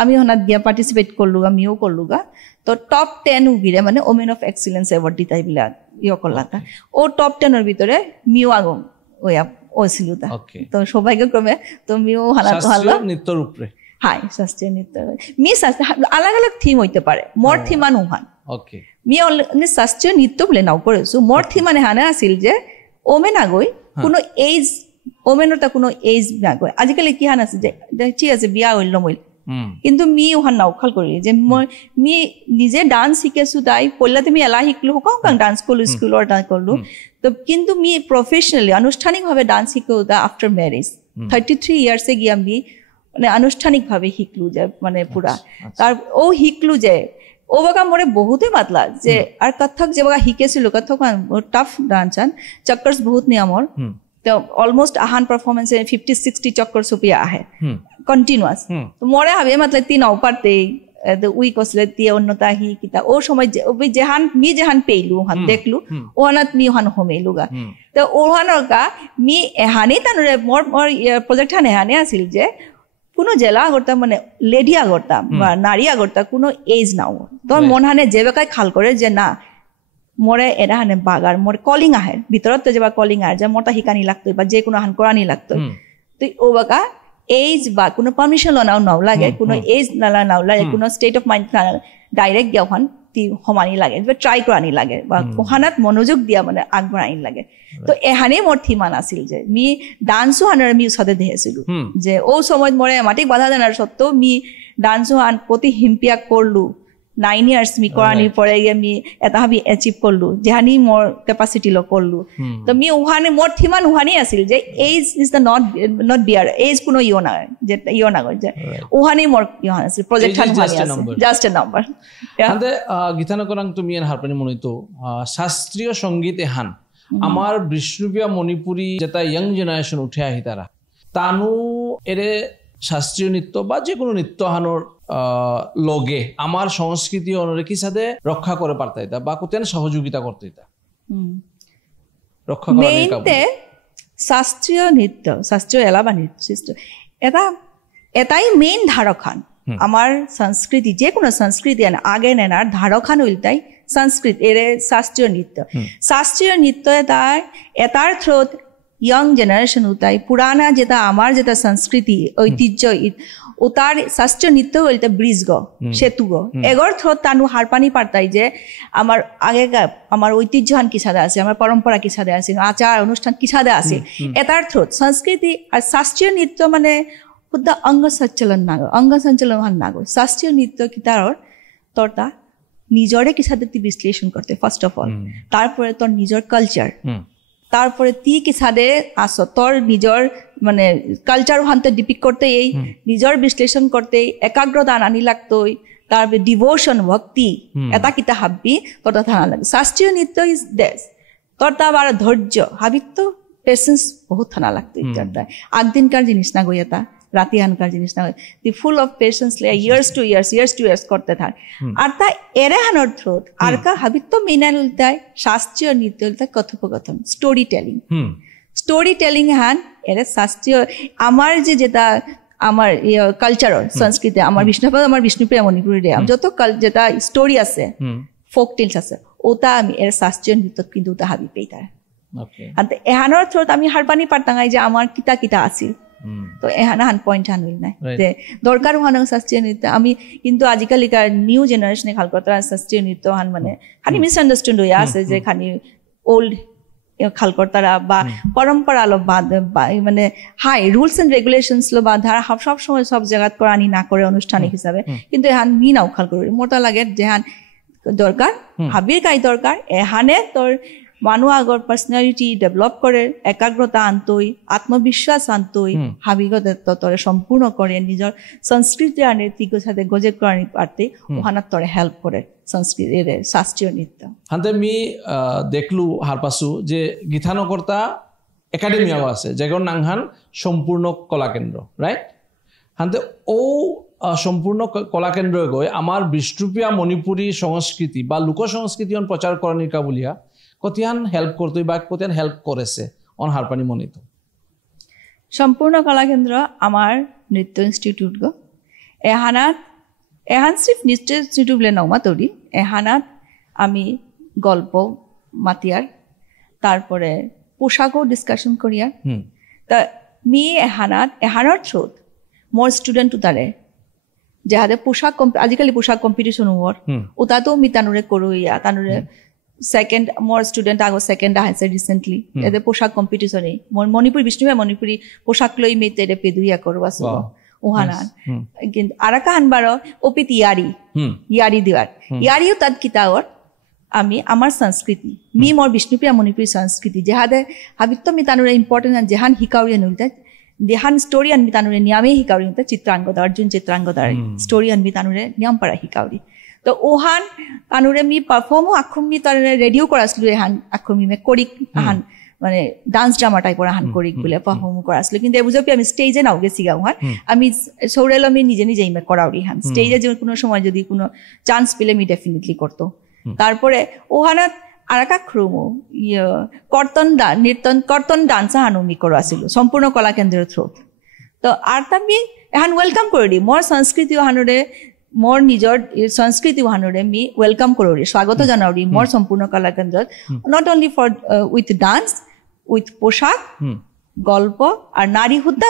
আমি হনাত গিয়া পার্টিসিপেট করলুগা আমিও করলুগা তো টপ 10 উগিরে মানে ওমেন অফ এক্সিলেন্স অ্যাওয়ার্ড দিতাই বিলা ইয় করলা তা ও টপ 10 এর ভিতরে মিও আগম ওয়া ওছিল তা তো সৌভাগ্যক্রমে তো মিও হালাত হলো নৃত্যর উপরে হাই শাস্ত্রীয় নৃত্য মিস আলাদা আলাদা থিম হইতে পারে মোর থিমান উহান ওকে মি অনলি শাস্ত্রীয় নৃত্য বলে নাও করেছো মোর থিমানে হানে আছিল যে ওমেন আগই কোনো এজ ওমেনৰ তা কোনো এজ নাগৈ আজিকালি কি হান আছে যে ঠিক আছে বিয়া হইল মই কিন্তু মি ওহান নাওখাল কৰি যে মই মি নিজে ডান্স শিকেছো তাই পল্লাতে মি এলা শিকলো কাং ডান্স করলো স্কুলৰ ডান্স কৰলো তো কিন্তু মি প্ৰফেশনালি আনুষ্ঠানিকভাৱে ডান্স শিকো দা আফটাৰ ম্যাৰেজ 33 ইয়াৰ্স এ গিয়া আমি মানে আনুষ্ঠানিকভাৱে শিকলো যে মানে পুরা তার ও শিকলো যে ও বাকা মোরে বহুতে মাতলা যে আর কথক যে বাকা শিকেছিল কথক টাফ ডান্স চক্করস বহুত নিয়মৰ তো অলমোস্ট আহান পারফরমেন্স 50-60 চক্কর সুপিয়া আহে কন্টিনিউয়াস তো মোরে হবে मतलब 3 অপারতে the week osle tie onnota hi kita o সময় ওই যেহান মি যেহান পেইলু হান দেখলু ওহানাত মি হান হোমেলুগা তো ওহানকা মি এহানি তানরে মোর প্রজেক্ট হানে হানে আছিল যে কোনো জেলা আগরতা মানে লেডি আগরতা বা নারী আগরতা কোনো এজ নাও তো মন হানে যেবাকাই খাল করে যে না মোরে এরা হানে বাগার মোর কলিং আহে ভিতরত যেবা কলিং আহে যে মোরটা হিকানি লাগতো বা যে কোনো হান কৰানি লাগতো তো ও বাকা এজ বা কোনো পারমিশন নাও লাগে কোনো এজ নাও লাগে কোনো স্টেট অফ মাইন্ড ডাইরেক্ট গিয়াহান তি সমানি লাগে বা ট্রাই কৰানি লাগে বা ওহানাত মনোযোগ দিয়া মানে আগবঢ়াই লাগে তো এহানে মোর থিমান আছিল যে মি ডান্সও হানার মি সাথে দেখিছিল যে ও সময় মোরে মাটিক বাধা জানার সত্ত্বেও মি ডান্সও হান প্রতি হিম্পিয়া করলু 9 ইয়ার্স মি কৰানি পরে আমি এটা হাবি অ্যাচিভ করলু যেহানি মোর ক্যাপাসিটি ল করলু তো মি ওহানে মোর থিমান ওহানি আছিল যে as is the not bear as কোনো ইও না যে ইও না যে ওহানি মোর ইহান আছিল প্রজেক্ট হান জাস্ট এ নাম্বার আন্দে গীতানকরাং তুমি এন হারপানি মনিতো শাস্ত্রীয় সঙ্গীত এহান আমার বিষ্ণুপ্রিয়া মণিপুরী যেটা ইয়ং জেনারেশন উঠে আহি তারা তানু এরে শাস্ত্রীয় নৃত্য বা যে কোনো নৃত্য হানোর লগে আমার সংস্কৃতি অনুরে কি সাথে রক্ষা করে পারতাইতা বা কোতেন সহযোগিতা করতেইতা রক্ষা করা মেইনতে শাস্ত্রীয় নৃত্য শাস্ত্রীয় এলাবা নৃত্য এটাই মেইন ধারখান আমার সংস্কৃতি যে কোনো সংস্কৃতি আগে নেনার ধারখান হইলতাই সংস্কৃত এরে শাস্ত্রীয় নৃত্য এটার থ্রোত ইয়ং জেনারেশন উতাই পুরানা যেটা আমার যেটা সংস্কৃতি ঐতিহ্য ওতার শাস্ত্রীয় নৃত্য বলতে ব্রিজ গো সেতু গো এগর থ্রোত তানু হারপানি পারতাই যে আমার আগেকার আমার ঐতিহ্যহান কি সাদা আছে আমার পরম্পরা কি সাদা আছে আচার অনুষ্ঠান কি সাদা আছে এটার থ্রোত সংস্কৃতি আর শাস্ত্রীয় নৃত্য মানে শুদ্ধ অঙ্গ সঞ্চালন হান নাগর শাস্ত্রীয় নৃত্য কিতারর তোর তা নিজরে কিসাদে তুই বিশ্লেষণ করতে ফার্স্ট অফ অল তারপরে তোর নিজর কালচার তারপরে তুই কিসাদে আস তোর নিজর মানে কালচার হানতে ডিপিক করতে এই নিজর বিশ্লেষণ করতে একাগ্রতা আনি লাগতোই তারপরে ডিভোশন ভক্তি এটা কিতা হাবি তোর তা থানা লাগে শাস্ত্রীয় নৃত্য ইজ দেশ তোর তা আবার ধৈর্য হাবিত তো পেশেন্স বহুত থানা লাগতো ইটারটা আগদিনকার জিনিস না গই এটা রাতি আনকার জিনিস না দি ফুল অফ পেশেন্স লে ইয়ার্স টু ইয়ার্স করতে থাক আর তা এরে হানোর থ্রোত আর কা হাবিত তো মিনাল উল্টায় শাস্ত্রীয় নৃত্য উল্টায় কথোপকথন স্টোরি টেলিং হান এরে শাস্ত্রীয় আমার যেটা আমার কালচার সংস্কৃতি আমার বিষ্ণুপ্রিয়া মণিপুরী যত যেটা স্টোরি আছে ফোক টেলস আছে ওটা আমি এর শাস্ত্রীয় নৃত্য কিন্তু ওটা হাবি পেই তার এহানোর থ্রোত আমি হারপানি পারতাঙাই যে আমার কিতা আছিল তো এহানা হান পয়েন্ট হান হইল নাই যে দরকার হান শাস্ত্রীয় নৃত্য আমি কিন্তু আজিকালিকার নিউ জেনারেশনে খাল কথা শাস্ত্রীয় নৃত্য হান মানে খানি মিসআন্ডারস্ট্যান্ড হয়ে আছে যে খানি ওল্ড খালকর্তারা বা পরম্পরা লো মানে হাই রুলস এন্ড রেগুলেশনস লো বা ধারা সব সময় সব জায়গাত করানি না করে আনুষ্ঠানিক হিসাবে কিন্তু এহান মি নাও খাল করি মোটা লাগে যেহান দরকার হাবির কাই দরকার এহানে তোর মানুষ আগর পার্সোনালিটি ডেভেলপ করে একাগ্রতা আনতই আত্মবিশ্বাস আনতই হাবিগত তরে সম্পূর্ণ করে নিজের সংস্কৃতি আর নৈতিক সাথে গজে করানি পারতে ওখানার তরে হেল্প করে সংস্কৃতির শাস্ত্রীয় নৃত্য হাতে আমি দেখলু হারপাসু যে গীতানকর্তা একাডেমিয়াও আছে যেগুলোর নাংহান সম্পূর্ণ কলাকেন্দ্র রাইট হাতে ও সম্পূর্ণ কলাকেন্দ্র গৈ আমার বিষ্ণুপ্রিয়া মণিপুরী সংস্কৃতি বা লোক সংস্কৃতি প্রচার করানিকা বলিয়া কতিয়ান হেল্প করতে বা কতিয়ান হেল্প করেছে অন হারপানি মনিত সম্পূর্ণ কলাকেন্দ্র আমার নৃত্য ইনস্টিটিউট গো এহান সিফ নৃত্য ইনস্টিটিউট বলে নৌমা তৈরি এহানাত আমি গল্প মাতিয়ার তারপরে পোশাকও ডিসকাশন করিয়ার তা মি এহানার থ্রুত মোর স্টুডেন্ট তারে যাহাদের পোশাক আজিকালি পোশাক কম্পিটিশন ওর ওটাতেও মি তানুরে করইয়া তানুরে সেকেন্ড মোর স্টুডেন্ট আগো সেকেন্ড আহাইছে রিসেন্টলি এদের পোশাক কম্পিটিশনে মণিপুরী বিষ্ণুপ্রিয়া মণিপুরী পোশাক লৈ মি তেরে পেদুইয়া করবা সো ওহানান কিন্তু আরাকা হানবার ওপিত ইয়ারি দিওয়ার ইয়ারিও তাত কিতাওর আমি আমার সংস্কৃতি মি মোর বিষ্ণুপ্রিয়া মণিপুরী সংস্কৃতি যেহাদে হাবিত্য মি তানুরে ইম্পর্টেন্ট যেহান হিকাউরিয়া নুলতে দেহান স্টোরি আনবি তানুরে নিয়ামে হিকাউরি নুলতে চিত্রাঙ্গদা অর্জুন চিত্রাঙ্গদার স্টোরি আনবি তানুরে নিয়ম পারা হিকাউরি তো ওহান তানুরে মি পারফর্মও আখুম মি তানুরে রেডিও করাছিলো এহান আখুম মি করিক আহান মানে ডান্স ড্রামা টাইপর আহান করিক বলে পারফর্ম করাছিলো কিন্তু এবুঝপি আমি স্টেজে নাও গেছি গাওহান আমি সৌরেল আমি নিজে ইমে করাউরি হান স্টেজে যে কোনো সময় যদি কোনো চান্স পেলে মি ডেফিনেটলি করতো তারপরে ওহানাত আরাকা ক্রুমো কর্তন ডান্স হানো মি করাছিল সম্পূর্ণ কলাকেন্দ্রের থ্রুত তো আর আমি এহান ওয়েলকাম করে দি মোর সংস্কৃতি হানুরে মোর নিজর সংস্কৃতি হানুরে মি ওয়েলকাম করি স্বাগত জানাওরি মোর সম্পূর্ণ কলাকেন্দ্র not only for with dance with পোশাক গল্প আর নারী হুদ্দা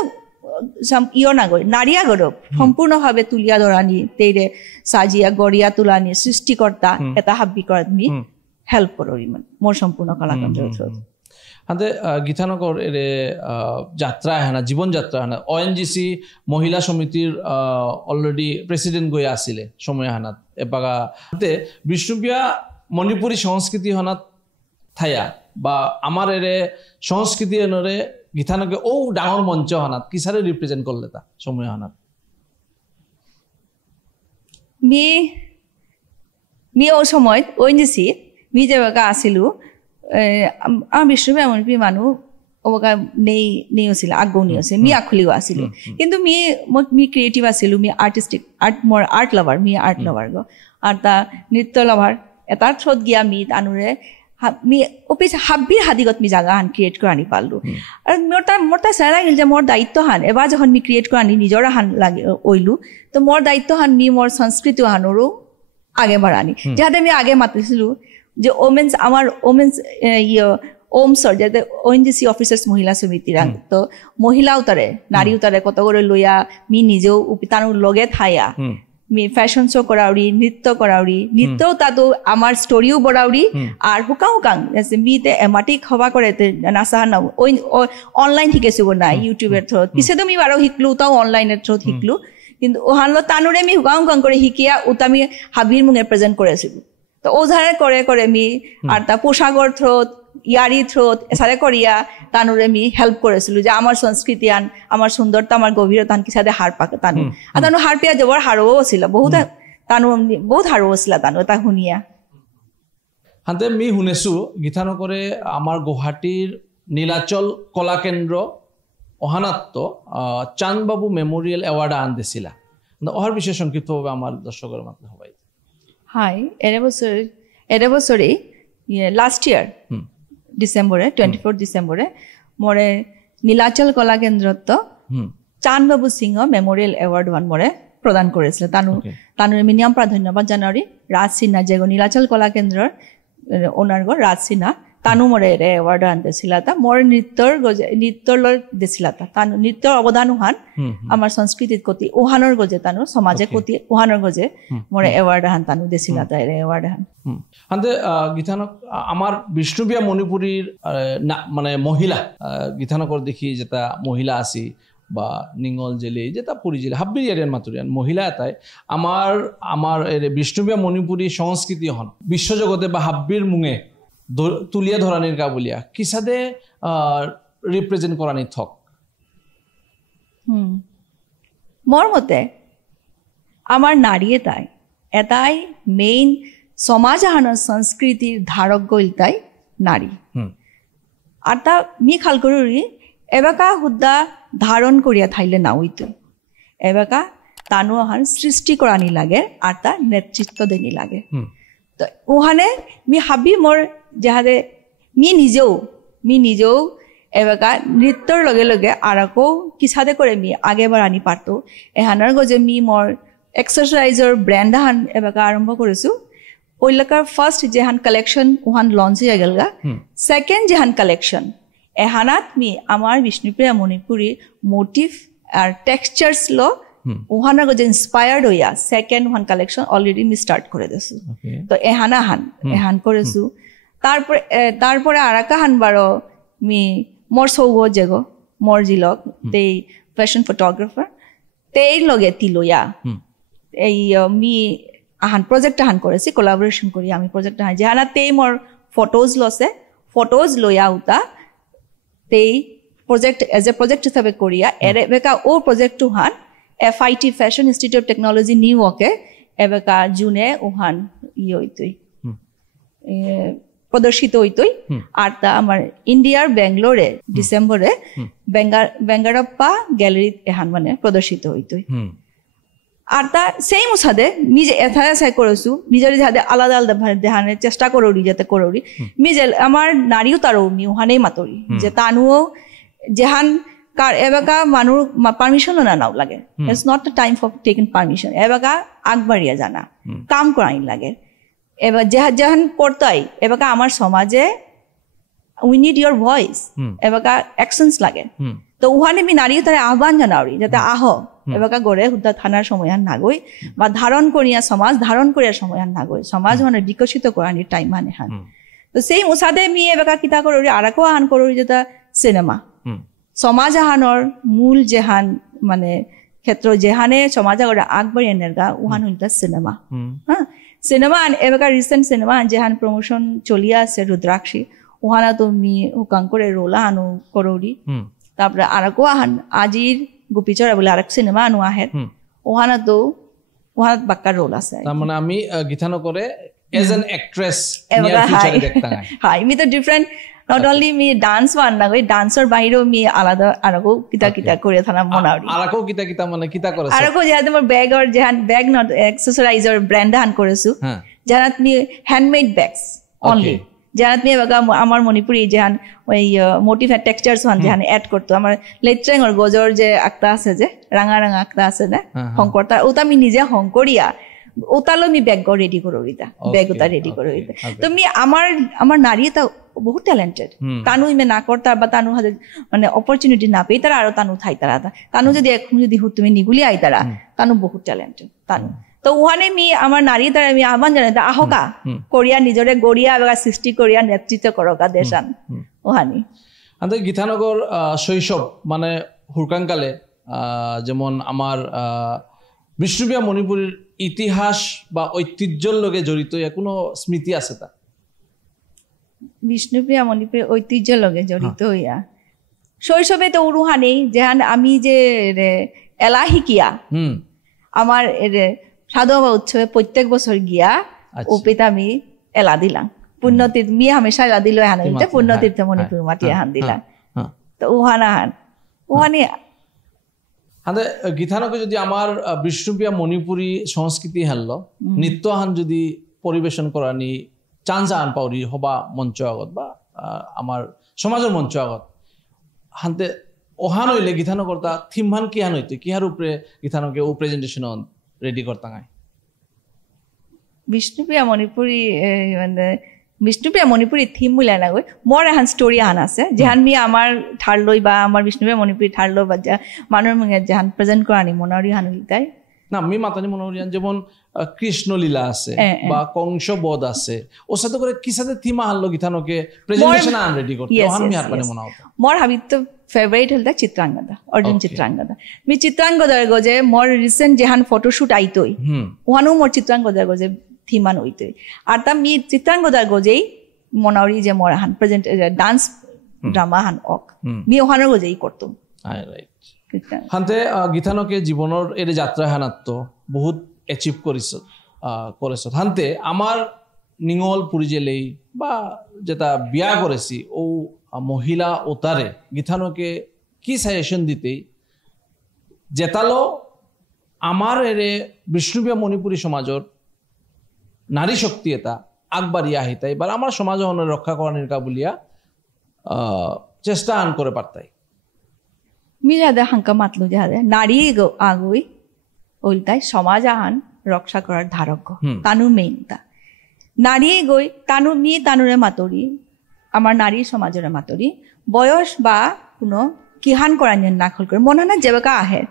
নারিয়া গৌরব সম্পূর্ণভাবে তুলিয়া ধরানি তেরে সাজিয়া গড়িয়া তুলানি সৃষ্টিকর্তা এটা হাব্বি করাত মি হেল্প করি মোর সম্পূর্ণ কলাকেন্দ্র থ্রুত হাতে গীতানগর এর যাত্রা হেনা জীবন যাত্রা হেনা ONGC মহিলা সমিতির অলরেডি প্রেসিডেন্ট গৈ আসিলে সময় হানাত এপাগা হাতে বিষ্ণুপ্রিয়া মণিপুরী সংস্কৃতি হনাত থায়া বা আমার এরে সংস্কৃতি এনরে গীতানকে ও ডাঙর মঞ্চ হানাত কিসারে রিপ্রেজেন্ট করলে তা সময় হানাত মি ও সময় ONGC মি যে আসিলু আমার বিষ্ণুপ্রিয়া মণিপুরী মানুষ ওকা নেইছিল আগ্রহ নিয়েছে মি আখুলিও আসিল কিন্তু মি ক্রিয়েটিভ আসিল মি আর্টিস্টিক মোর আর্ট লাভার মি আর্ট লাভার গো আর তা নৃত্য লাভার এটার থ্রোত গিয়া মি তানুরে মি অফিস হাব্বির হাদিগত মি জাগা হান ক্রিয়েট করে আনি পারলো আর মোর তা চেরা লাগিল যে মোর দায়িত্ব হান এবার যখন মি ক্রিয়েট করে আনি নিজরা হান লাগে ওইলু তো মোর দায়িত্ব হান মি মোর সংস্কৃতি হানৰো আগে বাড়ানি যাহাতে আমি আগে মাতিছিলো যে ওমেন্স ওমসর যাতে ONGC অফিসার্স মহিলা সমিতিরা তো মহিলাও তারে নারীও তারে কত করে লইয়া মি নিজেও তার লগে থাইয়া মি ফ্যাশন শো করাউরি নৃত্য করাউরি নৃত্য তাতো আমার স্টোরিও বড়াউরি আর হুকাং মিতে এমাটি খবা করে নাচা না ওই অনলাইন শিকেছো না ইউটিউবের থ্রুত পিছে তো মি বারো শিকলো তাও অনলাইনের থ্রুত শিকলো কিন্তু ওহানলো তানুরে মি হুকাং করে শিকিয়া ওটা আমি হাবির মুঙে প্রেজেন্ট করে আছিলো তো ওঝারে করে করে মি আর তা পোশাকর থ্রুত ইয়ারি থ্রুত এসারে করিয়া তানুরে মি হেল্প করেছিল যে আমার সংস্কৃতি আন আমার সুন্দরতা আমার গভীরতা আন কিসাদে হার পাকে তানু আর তানু হার পিয়া যাবার হারও ছিল বহুত তানু বহুত হারও ছিল তানু তা শুনিয়া হাতে মি শুনেছো গীতানগরে আমার গুৱাহাটীৰ নীলাচল কলা কেন্দ্র অহানাত্ত চান্দবাবু মেমোরিয়াল অ্যাওয়ার্ড আন দিছিলা অহার বিশেষ সংক্ষিপ্তভাবে আমার দর্শকের মাধ্যমে হবাই হাই এর বছরে লাস্ট ইয়ার ডিসেম্বরে 24 ডিসেম্বরে মরে নীলাচল কলা কেন্দ্রত চান্দবাবু সিংহ মেমোরিয়াল অ্যাওয়ার্ড ওয়ান মরে প্রদান করেছিল তানুর মিনিমাম ধন্যবাদ জানারি রাজ সিনহা যে নীলাচল কলা কেন্দ্রর ওনার রাজ সিনহা তানু মরে অ্যাওয়ার্ড আনতেছিল তা মোর নৃত্যর দিছিল তানু নৃত্যর অবদান উহান আমার সংস্কৃতির কতি উহানোর গজে তানু সমাজে কতি উহানোর গজে মোরে অ্যাওয়ার্ড হান তানু দিছিল তাই অ্যাওয়ার্ড হান হাতে গীতানক আমার বিষ্ণুবিয়া মণিপুরীর মানে মহিলা গীতানকর দেখি যেটা মহিলা আছি বা নিঙ্গল জেলে যেটা পুরী জেলে হাব্বির এরিয়ান মাতুরিয়ান মহিলা এটাই আমার বিষ্ণুবিয়া মণিপুরী সংস্কৃতি হন বিশ্বজগতে বা হাব্বির মুঙে তুলিয়া ধরানির কা বলিয়া কিসাদে রিপ্রেজেন্ট করানি থক মোর মতে আমার নারী এটাই মেইন সমাজ আহানোর সংস্কৃতির ধারক গইলতাই নারী আর তা মি খাল করি এবাকা হুদ্দা ধারণ করিয়া থাইলে না হইতো এবাকা তানু আহান সৃষ্টি করানি লাগে আর তার নেতৃত্ব দেনি লাগে তো ওখানে মি হাবি মোর যাহাদে মি নিজেও এবাকা নৃত্যর লগে লগে আরকো কিসাদে করে মি আগে বাড়ানি পারতো এহানার গজে মি মোর এক্সারসাইজর ব্র্যান্ড হান এবাকা আরম্ভ করেছো ওইলাকার ফার্স্ট যেহান কালেকশন ওহান লঞ্চ হয়ে গেল গা সেকেন্ড যেহান কালেকশন এহানাত মি আমার বিষ্ণুপ্রিয়া মণিপুরী মোটিভ আর টেক্সচার্স ল ওহানার গজে ইন্সপায়ার্ড হইয়া সেকেন্ড ওহান কালেকশন অলরেডি মি স্টার্ট করে দিছো তো এহান করেছো তারপরে আরাকা হান বারো মি মোর সৌগ যেগো মোর জিলক তেই ফ্যাশন ফটোগ্রাফার তেই লগে তিলয়া এই মি আহান প্রজেক্ট আহান করেছি কোলাবোরেশন করি আমি প্রজেক্ট আহান যেহানা তেই মোর ফটোজ লয়া উতা তেই প্রজেক্ট এজ এ প্রজেক্ট হিসাবে করিয়া এবেকা ও প্রজেক্ট হান FIT fashion institute of technology new ইয়র্কে এবেকা জুনে ওহান হইতই প্রদর্শিত হইতই আর তা আমার ইন্ডিয়ার বেঙ্গলোরে ডিসেম্বরে বেঙ্গারাপ্পা গ্যালারিত এহান মানে প্রদর্শিত হইতই আর তা সেই মুসাদে নিজে এথায় করেছো নিজের যাতে আলাদা আলাদা দেহানের চেষ্টা করৌরি যাতে করৌরি মিজে আমার নারীও তারও মি ওহানেই মাতরি যে তানুও যেহান কার এবাকা মানুষ পারমিশনও না নাও লাগে it's not the time for taking permission এবাকা আগবাড়িয়া জানা কাম করাই লাগে এবার যেহান পড়তাই এবাকা আমার সমাজে উই নিড ইয়োর ভয়েস এবাকা অ্যাকশনস লাগে তো উহানে মি নারী তারা আহ্বান জানাওরি যাতে আহ এবাকা গড়ে হুদ্দা থানার সময়ান নাগই বা ধারণ করিয়া সমাজ ধারণ করিয়া সময়ান নাগই সমাজ মানে বিকশিত করানির টাইম মানে হান তো সেই মুসাদে মি এবাকা কিতা করি আরাকো আহান করি যেটা সিনেমা সমাজ আহানোর মূল যেহান মানে ক্ষেত্র যেহানে সমাজ আগরে আগবাড়ি এনেরগা উহান হইতা সিনেমা হ্যাঁ সিনেমা এবাকা রিসেন্ট সিনেমা যেহান প্রমোশন চলিয়া আছে রুদ্রাক্ষী উহানা তো মি হুকাং করে রোলা আনো করৌরি তারপরে আরাকো আহান আজির গোপীচরা বলে আরেক সিনেমা আনো আহে ওহানা তো ওহানাত বাক্কার রোল আছে তার মানে আমি গীতানগরে এজ এন অ্যাক্ট্রেস নিয়ার ফিউচারে দেখতা হাই মি তো different not only me dance one na goi dancer bahiro me alada arako kita kore thana monauri arako kita mane kita koresu arako jehate mor bag or jehan bag not accessorizer brand han koresu janat me handmade bags only janat me baga amar monipuri jehan oi motive textures han jehan add korto amar letreng or gojor je akta ase je ranga akta ase na hongkorta ota mi nije hongkoria ওতালো me bag ready করো দিতা bag ওটা ready করো দিতা তো মি আমার নারী তা বহুত ট্যালেন্টেড তানু ইমে না করতা বা তানু হাতে মানে অপরচুনিটি না পেয়ে তারা আরো তানু থাই তারা তানু যদি এখন যদি তুমি নিগুলি আই তারা তানু বহুত ট্যালেন্টেড তানু তো উহানে মি আমার নারী দ্বারা আমি আহ্বান জানাই আহকা কোরিয়া নিজরে গড়িয়া বা সৃষ্টি করিয়া নেতৃত্ব করকা দেশান উহানি আন্তে গীতানগর শৈশব মানে হুরকাংকালে যেমন আমার বিষ্ণুপ্রিয়া মণিপুরের ইতিহাস বা ঐতিহ্যর লগে জড়িত কোনো স্মৃতি আছে তা বিষ্ণুপ্রিয়া মণিপুরের ঐতিহ্য লগে জড়িত হইয়া শৈশবে তো উরুহানি যেহান আমি যে এলা শিকিয়া আমার সাধুবাবা উৎসবে প্রত্যেক বছর গিয়া ওপেতে আমি এলা দিলাম পুণ্যতীর্থ মি হামেশা এলা দিল এহান পুণ্যতীর্থ মণিপুর মাটি এহান দিলাম তো উহানি হাতে গীতানকে যদি আমার বিষ্ণুপ্রিয়া মণিপুরী সংস্কৃতি হেনল নৃত্য হান যদি পরিবেশন করানি চান্স আন পাউরি হবা মঞ্চ আগত বা আমার সমাজের মঞ্চ আগত হাতে ওহান হইলে গীতানকর্তা থিমহান কি হান হইতে কিহার উপরে গীতানকে ও প্রেজেন্টেশন রেডি করতা গায় বিষ্ণুপ্রিয়া মণিপুরী মানে বিষ্ণুপ্রিয়া মণিপুরী থিম বলে না গই মোর এহান স্টোরি আন আছে যেহান মি আমার ঠার লই বা আমার বিষ্ণুপ্রিয়া মণিপুরী ঠার লই বা মানুষ মঙ্গে যেহান প্রেজেন্ট করানি মনারি হান তাই না আমি মাতানি মনোরিয়ান যেমন কৃষ্ণলীলা আছে বা কংস বধ আছে ওর সাথে করে কি সাথে থিম আনলো গীতানকে প্রেজেন্টেশন আন রেডি করতে ওহান মি হার পানে মনে হতো মোর হাবিত তো ফেভারিট হল দা চিত্রাঙ্গদা অর্জুন চিত্রাঙ্গদা মি চিত্রাঙ্গদার গজে মোর রিসেন্ট যেহান ফটোশুট আইতই ওহানো মোর চিত্রাঙ্গদার গজে থিমান হইতই আর তা মি চিত্রাঙ্গদার গজেই মনারি যে মোর হান প্রেজেন্ট ডান্স ড্রামা হান অক মি ওহানোর গজেই করতো রাইট হান্তে গীতানকে জীবনের এর যাত্রা হানাত্ত বহুত অ্যাচিভ করেছ হান্তে আমার নিঙল পুরিজেলেই বা যেটা বিয়া করেছি ও মহিলা ওতারে গীতানকে কি সাজেশন দিতেই যেতালো আমার এরে বিষ্ণুপ্রিয়া মণিপুরী সমাজর নারী শক্তি এটা আগবাড়িয়া আহিতাই বা আমার সমাজ রক্ষা করা নির্কা বলিয়া চেষ্টা আন করে পারতাই মি যাদের হাঙ্কা মাতলু যাদের নারী আগুই ওইটাই সমাজ আহান রক্ষা করার ধারক তানু মেইন তা নারী গই তানু মি তানুরে মাতরি আমার নারী সমাজের মাতরি বয়স বা কোনো কিহান করা নিয়ে নাখল করে মনে না যেবাকা আহে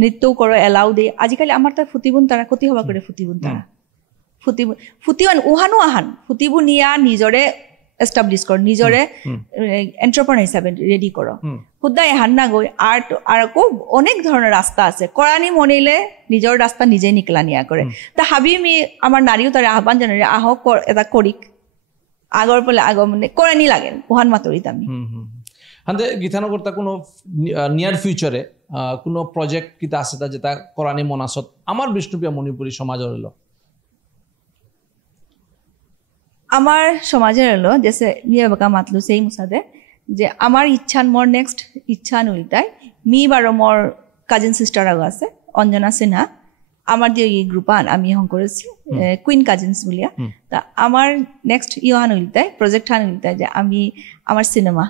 নৃত্যও করো এলাও দে আজিকালি আমার তার ফুটিবুন তারা ক্ষতি হবা করে ফুটিবুন তারা ফুটিবুন উহানো আহান ফুটিবু নিয়া নিজরে এস্টাবলিশ কর নিজরে এন্টারপ্রেনার হিসাবে রেডি করো খুদাই এহান না গই আর অনেক ধরনের রাস্তা আছে করানি মনিলে নিজের রাস্তা নিজে নিকলা নিয়া করে তা হাবি মি আমার নারীও তার আহ্বান জানারে আহক এটা করিক আগর পলে আগ মানে করানি লাগে উহান মাতরিত আমি হাতে গীতানকর্তা কোনো নিয়ার ফিউচারে কোনো প্রজেক্ট কিতা আছে তা যেটা করানি মনাসত আমার বিষ্ণুপ্রিয়া মণিপুরী সমাজ হইল আমার সমাজের হলো যেসে নিয়ে বাকা মাতলু সেই মুসাদে যে আমার ইচ্ছান মোর নেক্সট ইচ্ছান উল্টাই মি বারো মোর কাজিন সিস্টার আগো আছে অঞ্জনা সিনহা আমার যে এই গ্রুপান আমি হং করেছি কুইন কাজিনস বলিয়া তা আমার নেক্সট ইহান উল্টাই প্রজেক্ট হান উল্টাই যে আমি আমার সিনেমা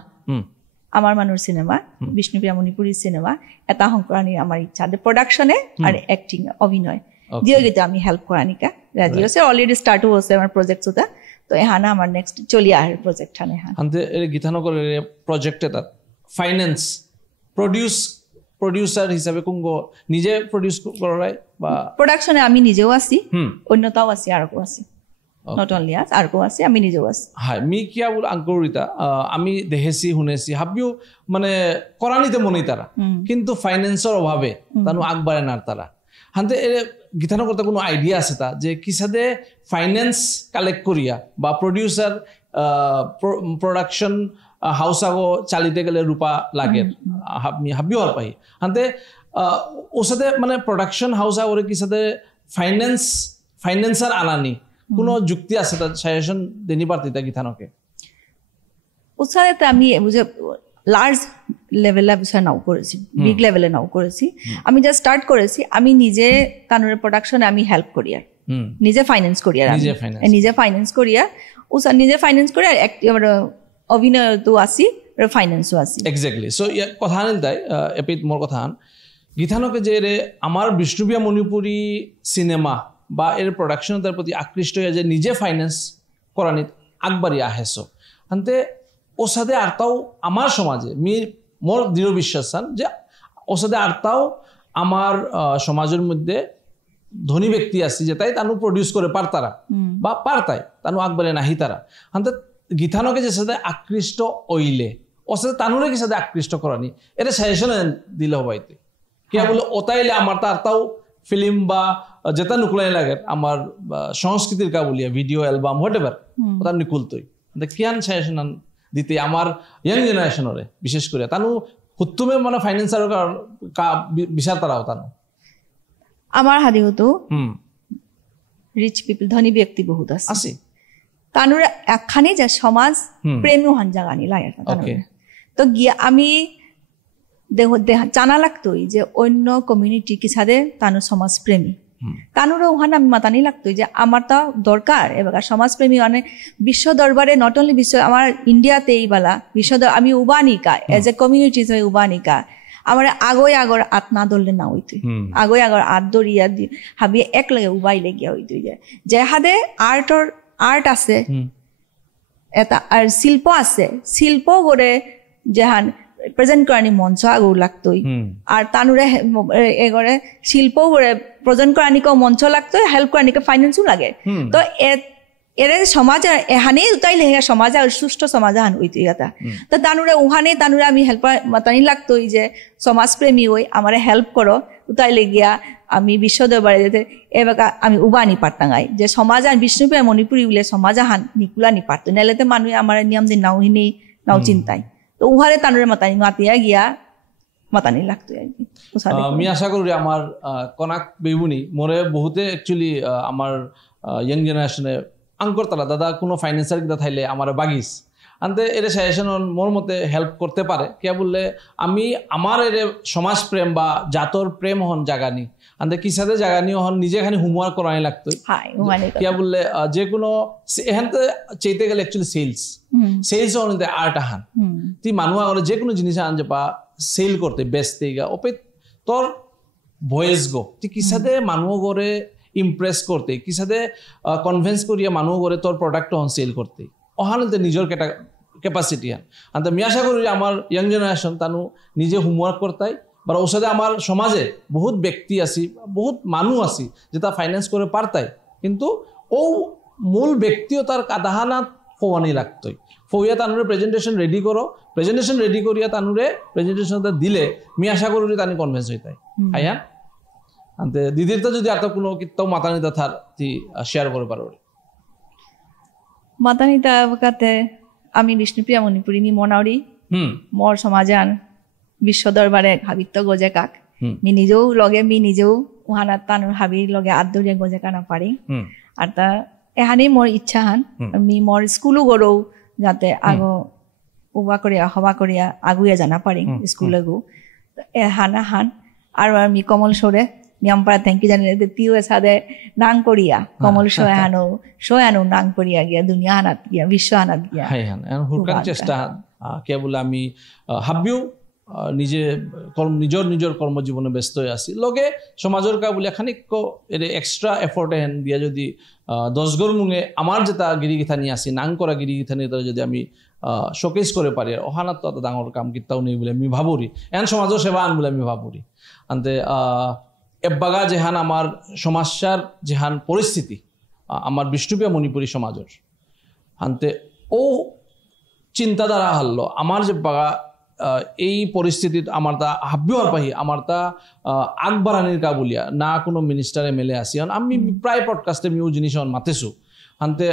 আমার মানুষ সিনেমা বিষ্ণুপ্রিয়া মণিপুরী সিনেমা এটা হং করানি আমার ইচ্ছা প্রোডাকশনে আর অ্যাক্টিং অভিনয় দিয়ে গেতে আমি হেল্প করানিকা রাজি হচ্ছে অলরেডি স্টার্ট হচ্ছে আমার প্রজেক্ট ওটা তো এহানা আমার নেক্সট চলি আহে প্রজেক্ট হানে হাতে গীতানগরের প্রজেক্ট এটা ফাইন্যান্স প্রডিউসার হিসাবে কোন নিজে প্রডিউস করায় বা প্রোডাকশনে আমি নিজেও আছি অন্যতাও আছি আরকো আছি নট অনলি আস আরকো আছি আমি নিজেও আছি হ্যাঁ মি কিয়া বল আঙ্কুরিতা আমি দেহেছি শুনেছি হাবিও মানে করানিতে মনে তারা কিন্তু ফাইন্যান্সের অভাবে তানু আগবাড়ে না তারা হাতে গীতানগরতা কোনো আইডিয়া আছে তা যে কিসাদে ফাইন্যান্স কালেক্ট করিয়া বা প্রডিউসার প্রোডাকশন হাউস আগো চালিতে গেলে রূপা লাগে হাবিও আর পাই হাতে ওর সাথে মানে প্রোডাকশন হাউস আগরে কিসাদে ফাইন্যান্সার আনানি কোনো যুক্তি আছে তা সাজেশন দেনি পারতি তা গীতানকে ওসাতে আমি বুঝে লার্জ লেভেলে বিষয় নাও করেছি বিগ লেভেলে নাও করেছি আমি যা স্টার্ট করেছি আমি নিজে তানুরে প্রোডাকশনে আমি হেল্প করি আর নিজে ফাইন্যান্স করি আর নিজে ফাইন্যান্স করি আর ওসা নিজে ফাইন্যান্স করি আর অভিনয় তো আসি আর ফাইন্যান্সও আসি এক্স্যাক্টলি সো কথা আনিল তাই এপিত মোর কথা আন গীতানকে যে আমার বিষ্ণুপ্রিয়া মণিপুরী সিনেমা বা এর প্রোডাকশন তার প্রতি আকৃষ্ট হয়ে যে নিজে ফাইন্যান্স করানি আগবাড়ি আহেছ আনতে ও সাথে আরতাও আমার সমাজে মোর দৃঢ় বিশ্বাস যে ও সাথে আরতাও আমার সমাজের মধ্যে ধনী ব্যক্তি আছে যেটাই তানু প্রডিউস করে পারতারা বা পারতাই তানু আগবারে নাহি তারা হান্তে গীতানকে যে সাথে আকৃষ্ট ওইলে ও সাথে তানুরে কি সাথে আকৃষ্ট করানি এটা সাজেশন দিলে হবাইতে কি বলে ওতাইলে আমার তাও ফিল্ম বা যেটা নুকুলাই লাগে আমার সংস্কৃতির কা বলিয়া ভিডিও অ্যালবাম হোয়াট এভার ওটা নিকুলতই কিয়ান সাজেশন দিতে আমার ইয়াং জেনারেশনরে বিশেষ করে তানু হুত্তুমে মানে ফাইন্যান্সার কা বিচার তারাও তানু আমার হাদি হতো রিচ পিপল ধনী ব্যক্তি বহুত আছে তানুর একখানি যে সমাজ প্রেমী হন জাগানি লাগে তো গিয়া আমি জানা লাগতোই যে অন্য কমিউনিটি কি সাথে তানু সমাজ প্রেমী তানুরে ওখানে আমি মাতানি লাগতোই যে আমার তা দরকার এবার সমাজপ্রেমী মানে বিশ্ব দরবারে নট অনলি বিশ্ব আমার ইন্ডিয়াতেই বালা বিশ্ব আমি উবানিকা এজ এ কমিউনিটি উবানিকা আমার আগর আত না দললে না হইতে আগর আত দরিয়া হাবি একলগে উবাইলে গিয়া হইতে যে হাদে আর্ট আছে এটা আর শিল্প আছে শিল্প করে যেহান প্রেজেন্ট করানি মঞ্চ আগৌ লাগতোই আর তানুরে এগরে শিল্প করে প্রেজেন্ট করানিকে মঞ্চ লাগতোই হেল্প করানিকে ফাইন্যান্সও লাগে তো এরে সমাজ এহানে উতাইলে হে সমাজ আর সুষ্ঠ সমাজ হান হইতে এটা তো তানুরে আমি হেল্প মাতানি লাগতোই যে সমাজপ্রেমী হই আমারে হেল্প করো উতাইলে গিয়া আমি বিশ্ব দরবারে যেতে এবার আমি উবানি পারতাঙ্গাই যে সমাজ আর বিষ্ণুপ্রিয়া মণিপুরি বলে সমাজ হান নিকুলানি পারতো নাইলেতে মানুষ আমার নিয়ম দিন নাওহিনী নাও চিন্তায় তো উহারে তানুরে মাতিয়া গিয়া মাতানি লাগতো আর কি আমি আশা করি আমার কনাক বেবুনি মোরে বহুতে একচুয়ালি আমার ইয়াং জেনারেশনে আঙ্কর তারা দাদা কোনো ফাইন্যান্সার কিনা থাইলে আমার বাগিস আনতে এর সাজেশন মোর মতে হেল্প করতে পারে কে বললে আমি আমার এর সমাজ প্রেম বা জাতর প্রেম হন জাগানি আনতে কি সাথে জাগানি হন নিজে খানি হোমওয়ার্ক করানি লাগতো কে বললে যে কোনো এখানতে চাইতে গেলে অ্যাকচুয়ালি সেলস হন আর্ট আহান তুই মানুষ আগলে যে কোনো জিনিস আন যে বা সেল করতে বেচতে গা ওপে তোর ভয়েস গো তুই কি সাথে মানুষ করে ইমপ্রেস করতে কি সাথে কনভিন্স করিয়া মানুষ করে তোর প্রোডাক্ট হন সেল করতে ওহানতে নিজের ক্যাপাসিটি হান আনতে আমি আশা করি আমার ইয়াং জেনারেশন তানু নিজে হোমওয়ার্ক করতাই বা ওসাথে আমার সমাজে বহুত ব্যক্তি আছি বহুত মানুষ আছি যেটা ফাইন্যান্স করে পারতাই কিন্তু ও মূল ব্যক্তিও তার কাদাহানাত ফোয়ানি লাগতই ফইয়া তানুরে প্রেজেন্টেশন রেডি করিয়া তানুরে প্রেজেন্টেশনটা দিলে আমি আশা করি তানি কনভিন্স হইতাই হাইয়া আনতে দিদির তো যদি আর কোনো কিত্তাও মাতানিতা থার তি শেয়ার করে পারো মাতানিতা কাতে আমি বিষ্ণুপ্রিয়া মণিপুরি মি মনাউরি মোর সমাজান বিশ্ব দরবারে হাবিত্য গজে কাক মি নিজেও উহানা তানুর হাবির লগে আদরিয়া গজে কানা পারি আর তা এহানি মোর ইচ্ছা হান আমি মোর স্কুলও গরৌ যাতে আগো উবা করিয়া হবা করিয়া আগুয়া জানা পারি স্কুলে গো হানা হান আর আমি কমল সরে নিয়মপাড়া থ্যাংকি জানি তিও সাদে নাং করিয়া কমল শয়ানো নাং করিয়া গিয়া দুনিয়া হানাত গিয়া বিশ্ব হানাত গিয়া হুরকান চেষ্টা কে বলে আমি হাবিও নিজে নিজের কর্মজীবনে ব্যস্ত হয়ে আছি লগে সমাজের কা বলে খানিক এর এক্সট্রা এফোর্ট হেন দিয়া যদি 10 গর মুঙে আমার যেটা গিরিগিথানি আছে নাং করা গিরিগিথানি যদি আমি শোকেস করে পারি ওহানাত তো ডাঙর কাম কিতাও নেই বলে আমি ভাবুরি এন সমাজের সেবা আন বলে আমি ভাবুরি আনতে এবাগা যেহান আমার সমস্যার যেহান পরিস্থিতি আমার বিষ্ণুপ্রিয়া মণিপুরী সমাজের আনতে ও চিন্তাধারা হারলো আমার যে বাগা এই পরিস্থিতিত আমার তা হাব্যুয়ার পাহি আমার তা আগবাড়ানির কা বলিয়া না কোনো মিনিস্টার এমএলএ আসি আমি প্রায় পডকাস্টে মিউ জিনিস মাতেছো আনতে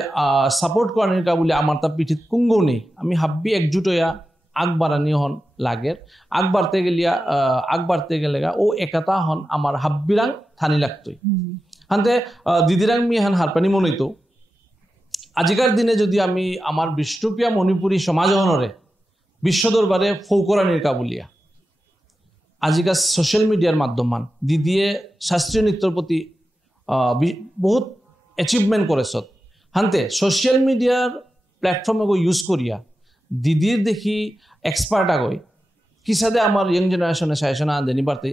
সাপোর্ট করানির কা বলি আমার তা পিঠিত কুঙ্গও নেই আমি হাব্বি একজুট হইয়া আগবাড়ানি হন লাগের আগবাড়তে গেলে ও একতা হন আমার হাব্বিরাং থানি লাগতই আনতে দিদিরাং মি হান হারপানি মনইতো আজিকার দিনে যদি আমি আমার বিষ্ণুপ্রিয়া মণিপুরী সমাজ হনরে বিশ্ব দরবারে ফৌকরানির কাবুলিয়া আজিকাল সোশ্যাল মিডিয়ার মাধ্যমান দিদিয়ে শাস্ত্রীয় নৃত্যর প্রতি বহুত অ্যাচিভমেন্ট করেছ হানতে সোশ্যাল মিডিয়ার প্ল্যাটফর্মে ইউজ করিয়া দিদির দেখি এক্সপার্ট আগই কিসাদে আমার ইয়ং জেনারেশনে সাজেশন আনি বাড়তে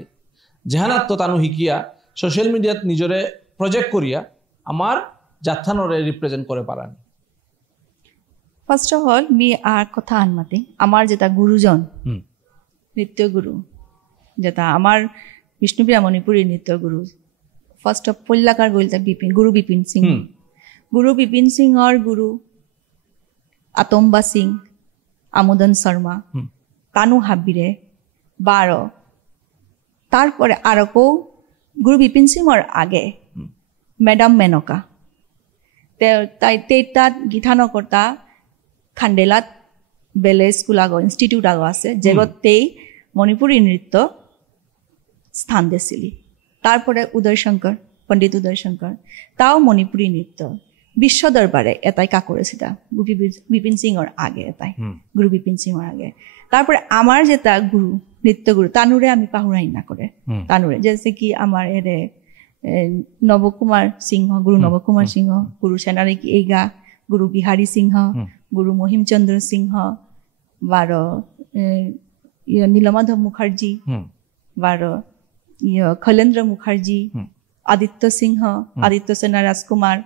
যেহানাত তো তানু শিকিয়া সোশ্যাল মিডিয়াত নিজরে প্রজেক্ট করিয়া আমার যাত্রানরে রিপ্রেজেন্ট করে পারানি ফার্স্ট অফ অল মি আর কথা আনমাতে আমার যেটা গুরুজন নৃত্য গুরু যেটা আমার বিষ্ণুপ্রিয়া মণিপুরী নৃত্য গুরু ফাৰ্ষ্ট অফ পল্লাকাৰ গ'লতা গুৰু বিপিন সিং গুৰু বিপিন সিঙৰ গুৰু আতম্বা সিং আমোদন শৰ্মা কানু হাবিৰে 12 তারপরে আরকো গুরু বিপিন সিংর আগে ম্যাডাম মেনকা তাত গীতানগরতা খান্ডেলাত বেলে স্কুল আগো ইনস্টিটিউট আগো আছে যেগতেই মণিপুরী নৃত্য স্থান দিছিলি তারপরে উদয়শঙ্কর পণ্ডিত উদয়শঙ্কর তাও মণিপুরী নৃত্য বিশ্ব দরবারে এটাই কা করেছিল বিপিন সিংর আগে এটাই গুরু বিপিন সিংর আগে তারপরে আমার যেটা গুরু নৃত্যগুরু তানুরে আমি পাহুরাই না করে তানুরে जैसे कि আমার এরে নবকুমার সিংহ গুরু নবকুমার সিংহ গুরু সেনারি এইগা গুরু বিহারী সিংহ গুরু মহিমচন্দ্র সিংহ বারো নীলমাধব মুখার্জি বারো খলেন্দ্র মুখার্জি আদিত্য সিংহ আদিত্য সেনা রাজকুমার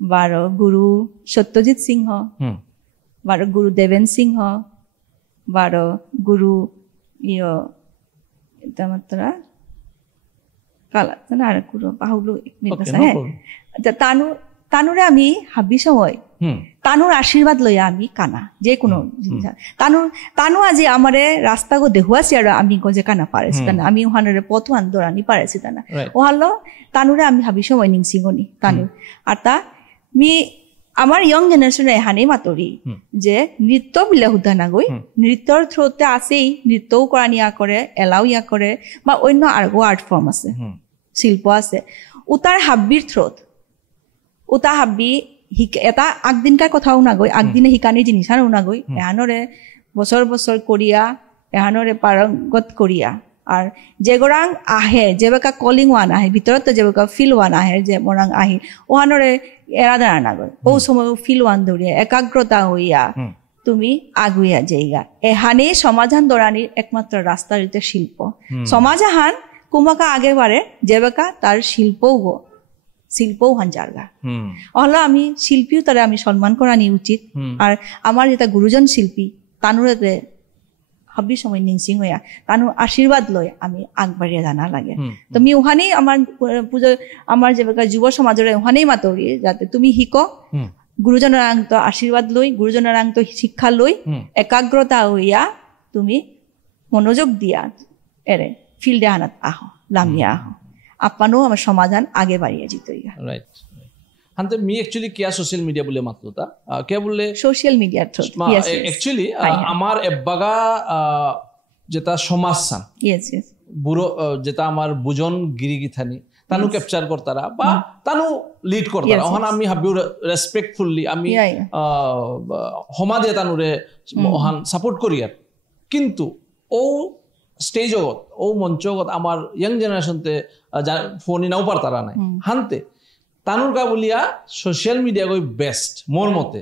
বারো গুরু সত্যজিৎ সিংহ বারো গুরু দেবেন সিংহ বারো গুরু এটা মাত্র কালা আর গুরু বাহুলু তানুরে আমি হাবি সময় তানুর আশীর্বাদ লইয়া আমি কানা যে কোনো জিনিস তানু আজি আমারে রাস্তা গো দেখুয়াছি আর আমি গজে কানা পারেছি তানা আমি ওখানে পথওয়ান দৌড়ানি পারেছি তানা ওহালো তানুরে আমি হাবি সময় নিংসিগনি তানু আর তা মি আমার ইয়ং জেনারেশনে এহানেই মাতরি যে নৃত্য বিলে হুদা নাগৈ নৃত্যর থ্রোতে আছেই নৃত্যও করা নিয়া করে এলাও ইয়া করে বা অন্য আরো আর্ট ফর্ম আছে শিল্প আছে উতার হাব্বির থ্রোত উতা হাব্বি এটা আগদিনকার কথাও নাগৈ আগদিনে শিকানির জিনিস আনো নাগৈ এহানরে বছর বছর করিয়া এহানরে পারঙ্গত করিয়া আর যেগরাং আহে যেবেকা কলিং ওয়ান আহে ভিতরত যেবেকা ফিল ওয়ান আহে যে মরাং আহি ওহানরে এরা দাঁড়া না গয় ও সময় ফিল ওয়ান ধরিয়া একাগ্রতা হইয়া তুমি আগুইয়া যাইগা এহানে সমাধান দৌড়ানির একমাত্র রাস্তা হইতে শিল্প সমাধান কুমাকা আগে বারে যেবেকা তার শিল্পও হান জায়গা হলো আমি শিল্পীও তারা আমি সম্মান করা নি উচিত আর আমার যেটা গুরুজন শিল্পী তানুরে হাবি সময় নিংসিং হইয়া তানু আশীর্বাদ লই আমি আগবাড়িয়া জানা লাগে তো আমি ওখানেই আমার পুজো আমার যে যুব সমাজের ওখানেই মাতরি যাতে তুমি শিকো গুরুজনের আংত আশীর্বাদ লই গুরুজনের আংত শিক্ষা লই একাগ্রতা হইয়া তুমি মনোযোগ দিয়া এরে ফিল্ডে আনাত আহো লামিয়া আহো আপানো আমার সমাধান আগে বাড়িয়ে জিতইগা রাইট হান্তে মি एक्चुअली কিয়া সোশ্যাল মিডিয়া বলে মাতলতা কে বলে সোশ্যাল মিডিয়ার থ্রু एक्चुअली আমার এবাগা যেটা সমাজসান বুড়ো যেটা আমার বুজন গিরিগিথানি তানু ক্যাপচার করতারা বা তানু লিড করতারা ওখানে আমি হাবিউ রেসপেক্টফুলি আমি হমাদে তানুরে ওখান সাপোর্ট করি আর কিন্তু ও স্টেজ জগৎ ও মঞ্চ জগৎ আমার ইয়াং জেনারেশনতে ফোন নাও পারতারা নাই হানতে তানুর কা বলিয়া সোশ্যাল মিডিয়া গই বেস্ট মোর মতে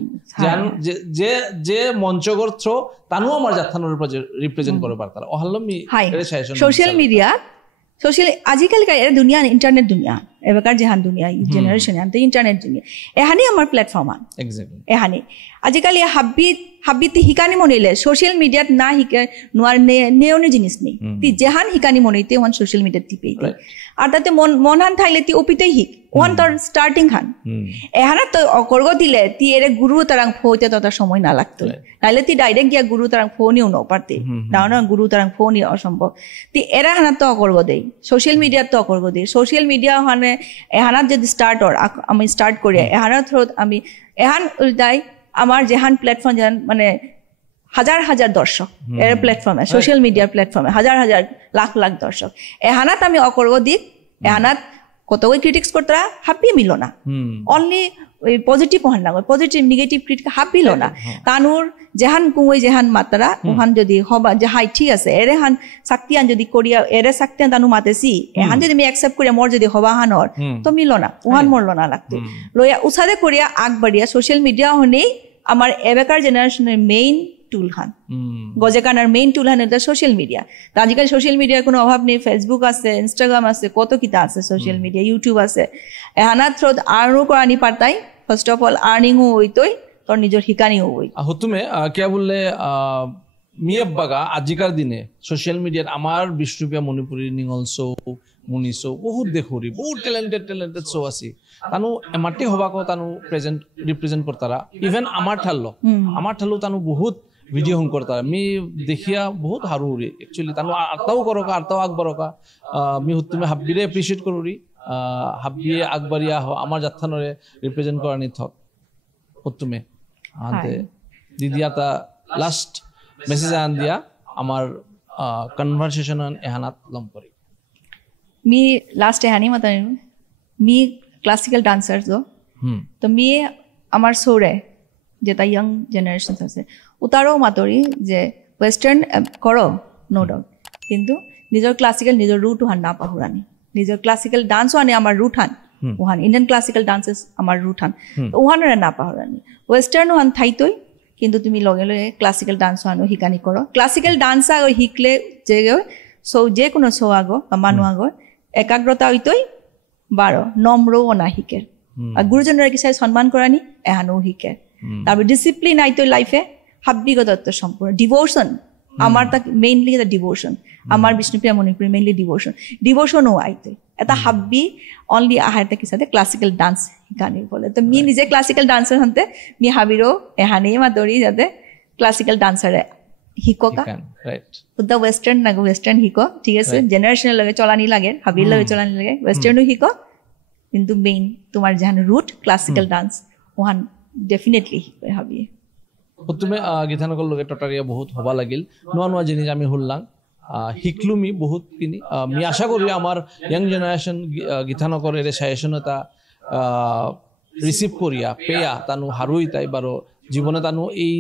যে যে মঞ্চগর থ্রো তানু আমার যাত্রানোর রিপ্রেজেন্ট করে পারতারা ওহাল্লমি সোশ্যাল মিডিয়া সোশ্যাল আজকাল কা এর দুনিয়া ইন্টারনেট দুনিয়া এবাকার যেহান দুনিয়া জেনারেশন আনতে ইন্টারনেট দুনিয়া এহানি আমার প্ল্যাটফর্ম আন এক্স্যাক্টলি এহানি আজকাল ইয়া হাবিতি হিকানি মনিলে সোশ্যাল মিডিয়াত না হিকে নোয়ার নেওনি জিনিস নেই তি যেহান হিকানি মনিতে ওয়ান সোশ্যাল মিডিয়াত টিপেই আর তাতে মনহান থাইলে তি ওপিতেই হিক ওয়ান তোর স্টার্টিং হান এহানা তো অকর্গ দিলে তি এরে গুরু তারাং ফোইতে তত সময় না লাগতো নাইলে তি ডাইরেক্ট গিয়া গুরু তারাং ফোনিও ন পারতে দাওনা গুরু তারাং ফোনই অসম্ভব তি এরা হানা তো অকর্গ দেই সোশ্যাল মিডিয়াত তো অকর্গ দেই সোশ্যাল মিডিয়া হানে এহানাত যদি স্টার্ট অর আমি স্টার্ট করি এহানার থ্রোত আমি এহান উল্টাই আমার যেহান প্ল্যাটফর্ম যেহান মানে হাজার হাজার দর্শক এর প্ল্যাটফর্মে সোশ্যাল মিডিয়ার প্ল্যাটফর্মে হাজার হাজার লাখ লাখ দর্শক এহানাত আমি অকর্গ দিক এহানাত কত ওই ক্রিটিক্স করতারা হাপি মিলো না অনলি ওই পজিটিভ হন না পজিটিভ নেগেটিভ ক্রিটিক হাপিলো না তানুর যেহান কুঁই যেহান মাত্রা ওহান যদি হবা যে হাই ঠিক আছে এরে হান শক্তিয়ান যদি করিয়া এরে শক্তিয়ান তানু মাতেছি এহান যদি আমি অ্যাকসেপ্ট করিয়া মোর যদি হবা হানর তো মিলো না ওহান মরলো না লাগতো লইয়া উসাদে করিয়া আগবাড়িয়া সোশ্যাল মিডিয়া হনেই আমার এবেকার জেনারেশনের মেইন টুল হান গজেকানার মেইন টুল হান এটা সোশ্যাল মিডিয়া তো আজকাল সোশ্যাল মিডিয়ার কোনো অভাব নেই ফেসবুক আছে ইনস্টাগ্রাম আছে কত কিতা আছে সোশ্যাল মিডিয়া ইউটিউব আছে এহানার থ্রোত আর্নও করানি পারতাই ফার্স্ট অফ অল আর্নিংও হইতই তোর নিজের হিকানিও হই তুমি কে বললে মিয়াব বাগা আজিকার দিনে সোশ্যাল মিডিয়ার আমার বিষ্ণুপ্রিয়া মণিপুরী নিঙল শো মুনি শ্ব' বহুত দেখুৰি বহুত টেলেণ্টেড শ্ব' আছে তানো এমাটি হবাকো তানো রিপ্রেজেন্ট করতারা ইভেন আমার ঠালো তানো বহুত ভিডিও হুম করতারা মি দেখিয়া বহুত হারুরি একচুয়ালি তানো আর্তাও করকা আর্তাও আগবারকা মি তুমি হাব্বিরে এপ্রিসিয়েট করুরি হাব্বিয়ে আগবাড়িয়া হ আমার যাত্রানরে রিপ্রেজেন্ট করা নি থক তুমি আনতে দিদিয়া তা লাস্ট মেসেজ আন দিয়া আমার কনভারসেশন এহানাত লম করি मी लास्ट एहानी मता मी क्लासिकल डान्सर जो तो मी আমার সৌরে যেটা ইয়ং জেনারেশন আছে উতারও মাতরি যে ওয়েস্টার্ন করো নো ডাউট কিন্তু নিজের ক্লাসিক্যাল নিজের রুট হান না পাহুরানি নিজের ক্লাসিক্যাল ডান্সও আনে আমার রুট হান ওহান ইন্ডিয়ান ক্লাসিক্যাল ডান্সেস আমার রুট হান ওহানরে না পাহুরানি ওয়েস্টার্ন হান থাইতই কিন্তু তুমি লগে লগে ক্লাসিক্যাল ডান্স আনো শিকানি করো ক্লাসিক্যাল ডান্স আগো শিখলে যে সৌ যে কোনো শো আগো বা মানুষ আগো একাগ্রতা হইতই বারো নম্রও না শিকে আর গুরুজনের কিছু সম্মান করানি এহানো শিকে তারপর ডিসিপ্লিন আইতো লাইফে হাব্বিগত সম্পূর্ণ ডিভোশন আমার তা মেইনলি এটা ডিভোশন আমার বিষ্ণুপ্রিয়া মণিপুরি মেইনলি ডিভোশনও আইতো এটা হাব্বি অনলি আহারতে কিসাতে ক্লাসিক্যাল ডান্স শিকানি বলে তো মি নিজে ক্লাসিক্যাল ডান্সার হতে মি হাবিরও এহানি মাতরি যাতে ক্লাসিক্যাল ডান্সারে শিকা উদ্দা ওয়েস্টার্ন নাগো ওয়েস্টার্ন শিকো ঠিক আছে জেনারেশনের লগে চলানি লাগে হাবির লগে চলানি লাগে ওয়েস্টার্নও শিকো কিন্তু মেইন তোমার যেহান রুট ক্লাসিক্যাল ডান্স ওহান ডেফিনেটলি শিকবে হাবিয়ে তুমি গীতানকৰ লগে টটারিয়া বহুত হবা লাগিল নোয়া জিনিস আমি শুনলাম শিকলো মি বহুত কিনি মি আশা করি আমার ইয়াং জেনারেশন গীতানকৰ সাজেশন এটা রিসিভ করিয়া পেয়া তানো হারুই তাই বারো জীবনে তানো এই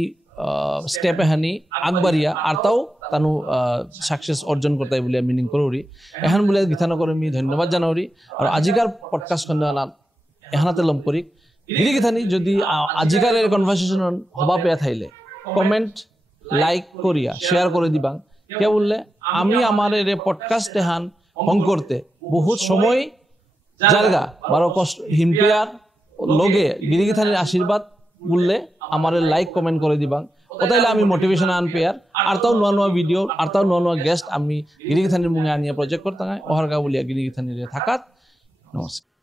স্টেপে হানি আগবাড়িয়া আর তাও তানো সাকসেস অর্জন করতাই বলে মিনিং করি এখন বলে গীতানকৰ আমি ধন্যবাদ জানাওরি আর আজিকার পডকাস্টখন এহানাতে লম করি গিরিগীথানি যদি আজিকার কনভারসেশন হবা পেয়া থাইলে কমেন্ট লাইক করিয়া শেয়ার করে দিবাং কে বললে আমি আমার পডকাস্ট এহান হং করতে বহুত সময় জায়গা বারো কষ্ট হিমপেয়ার লগে গিরিগীথানির আশীর্বাদ বললে আমার লাইক কমেন্ট করে দিবাং ওতাইলে আমি মোটিভেশন আন পেয়ার আর তাও নোয়া ভিডিও আর তাও নোয়া গেস্ট আমি গিরিগীথানির মুখে আনিয়া প্রজেক্ট করতে ওহারগা বলিয়া গিরিগীথানির থাকাত নমস্কার।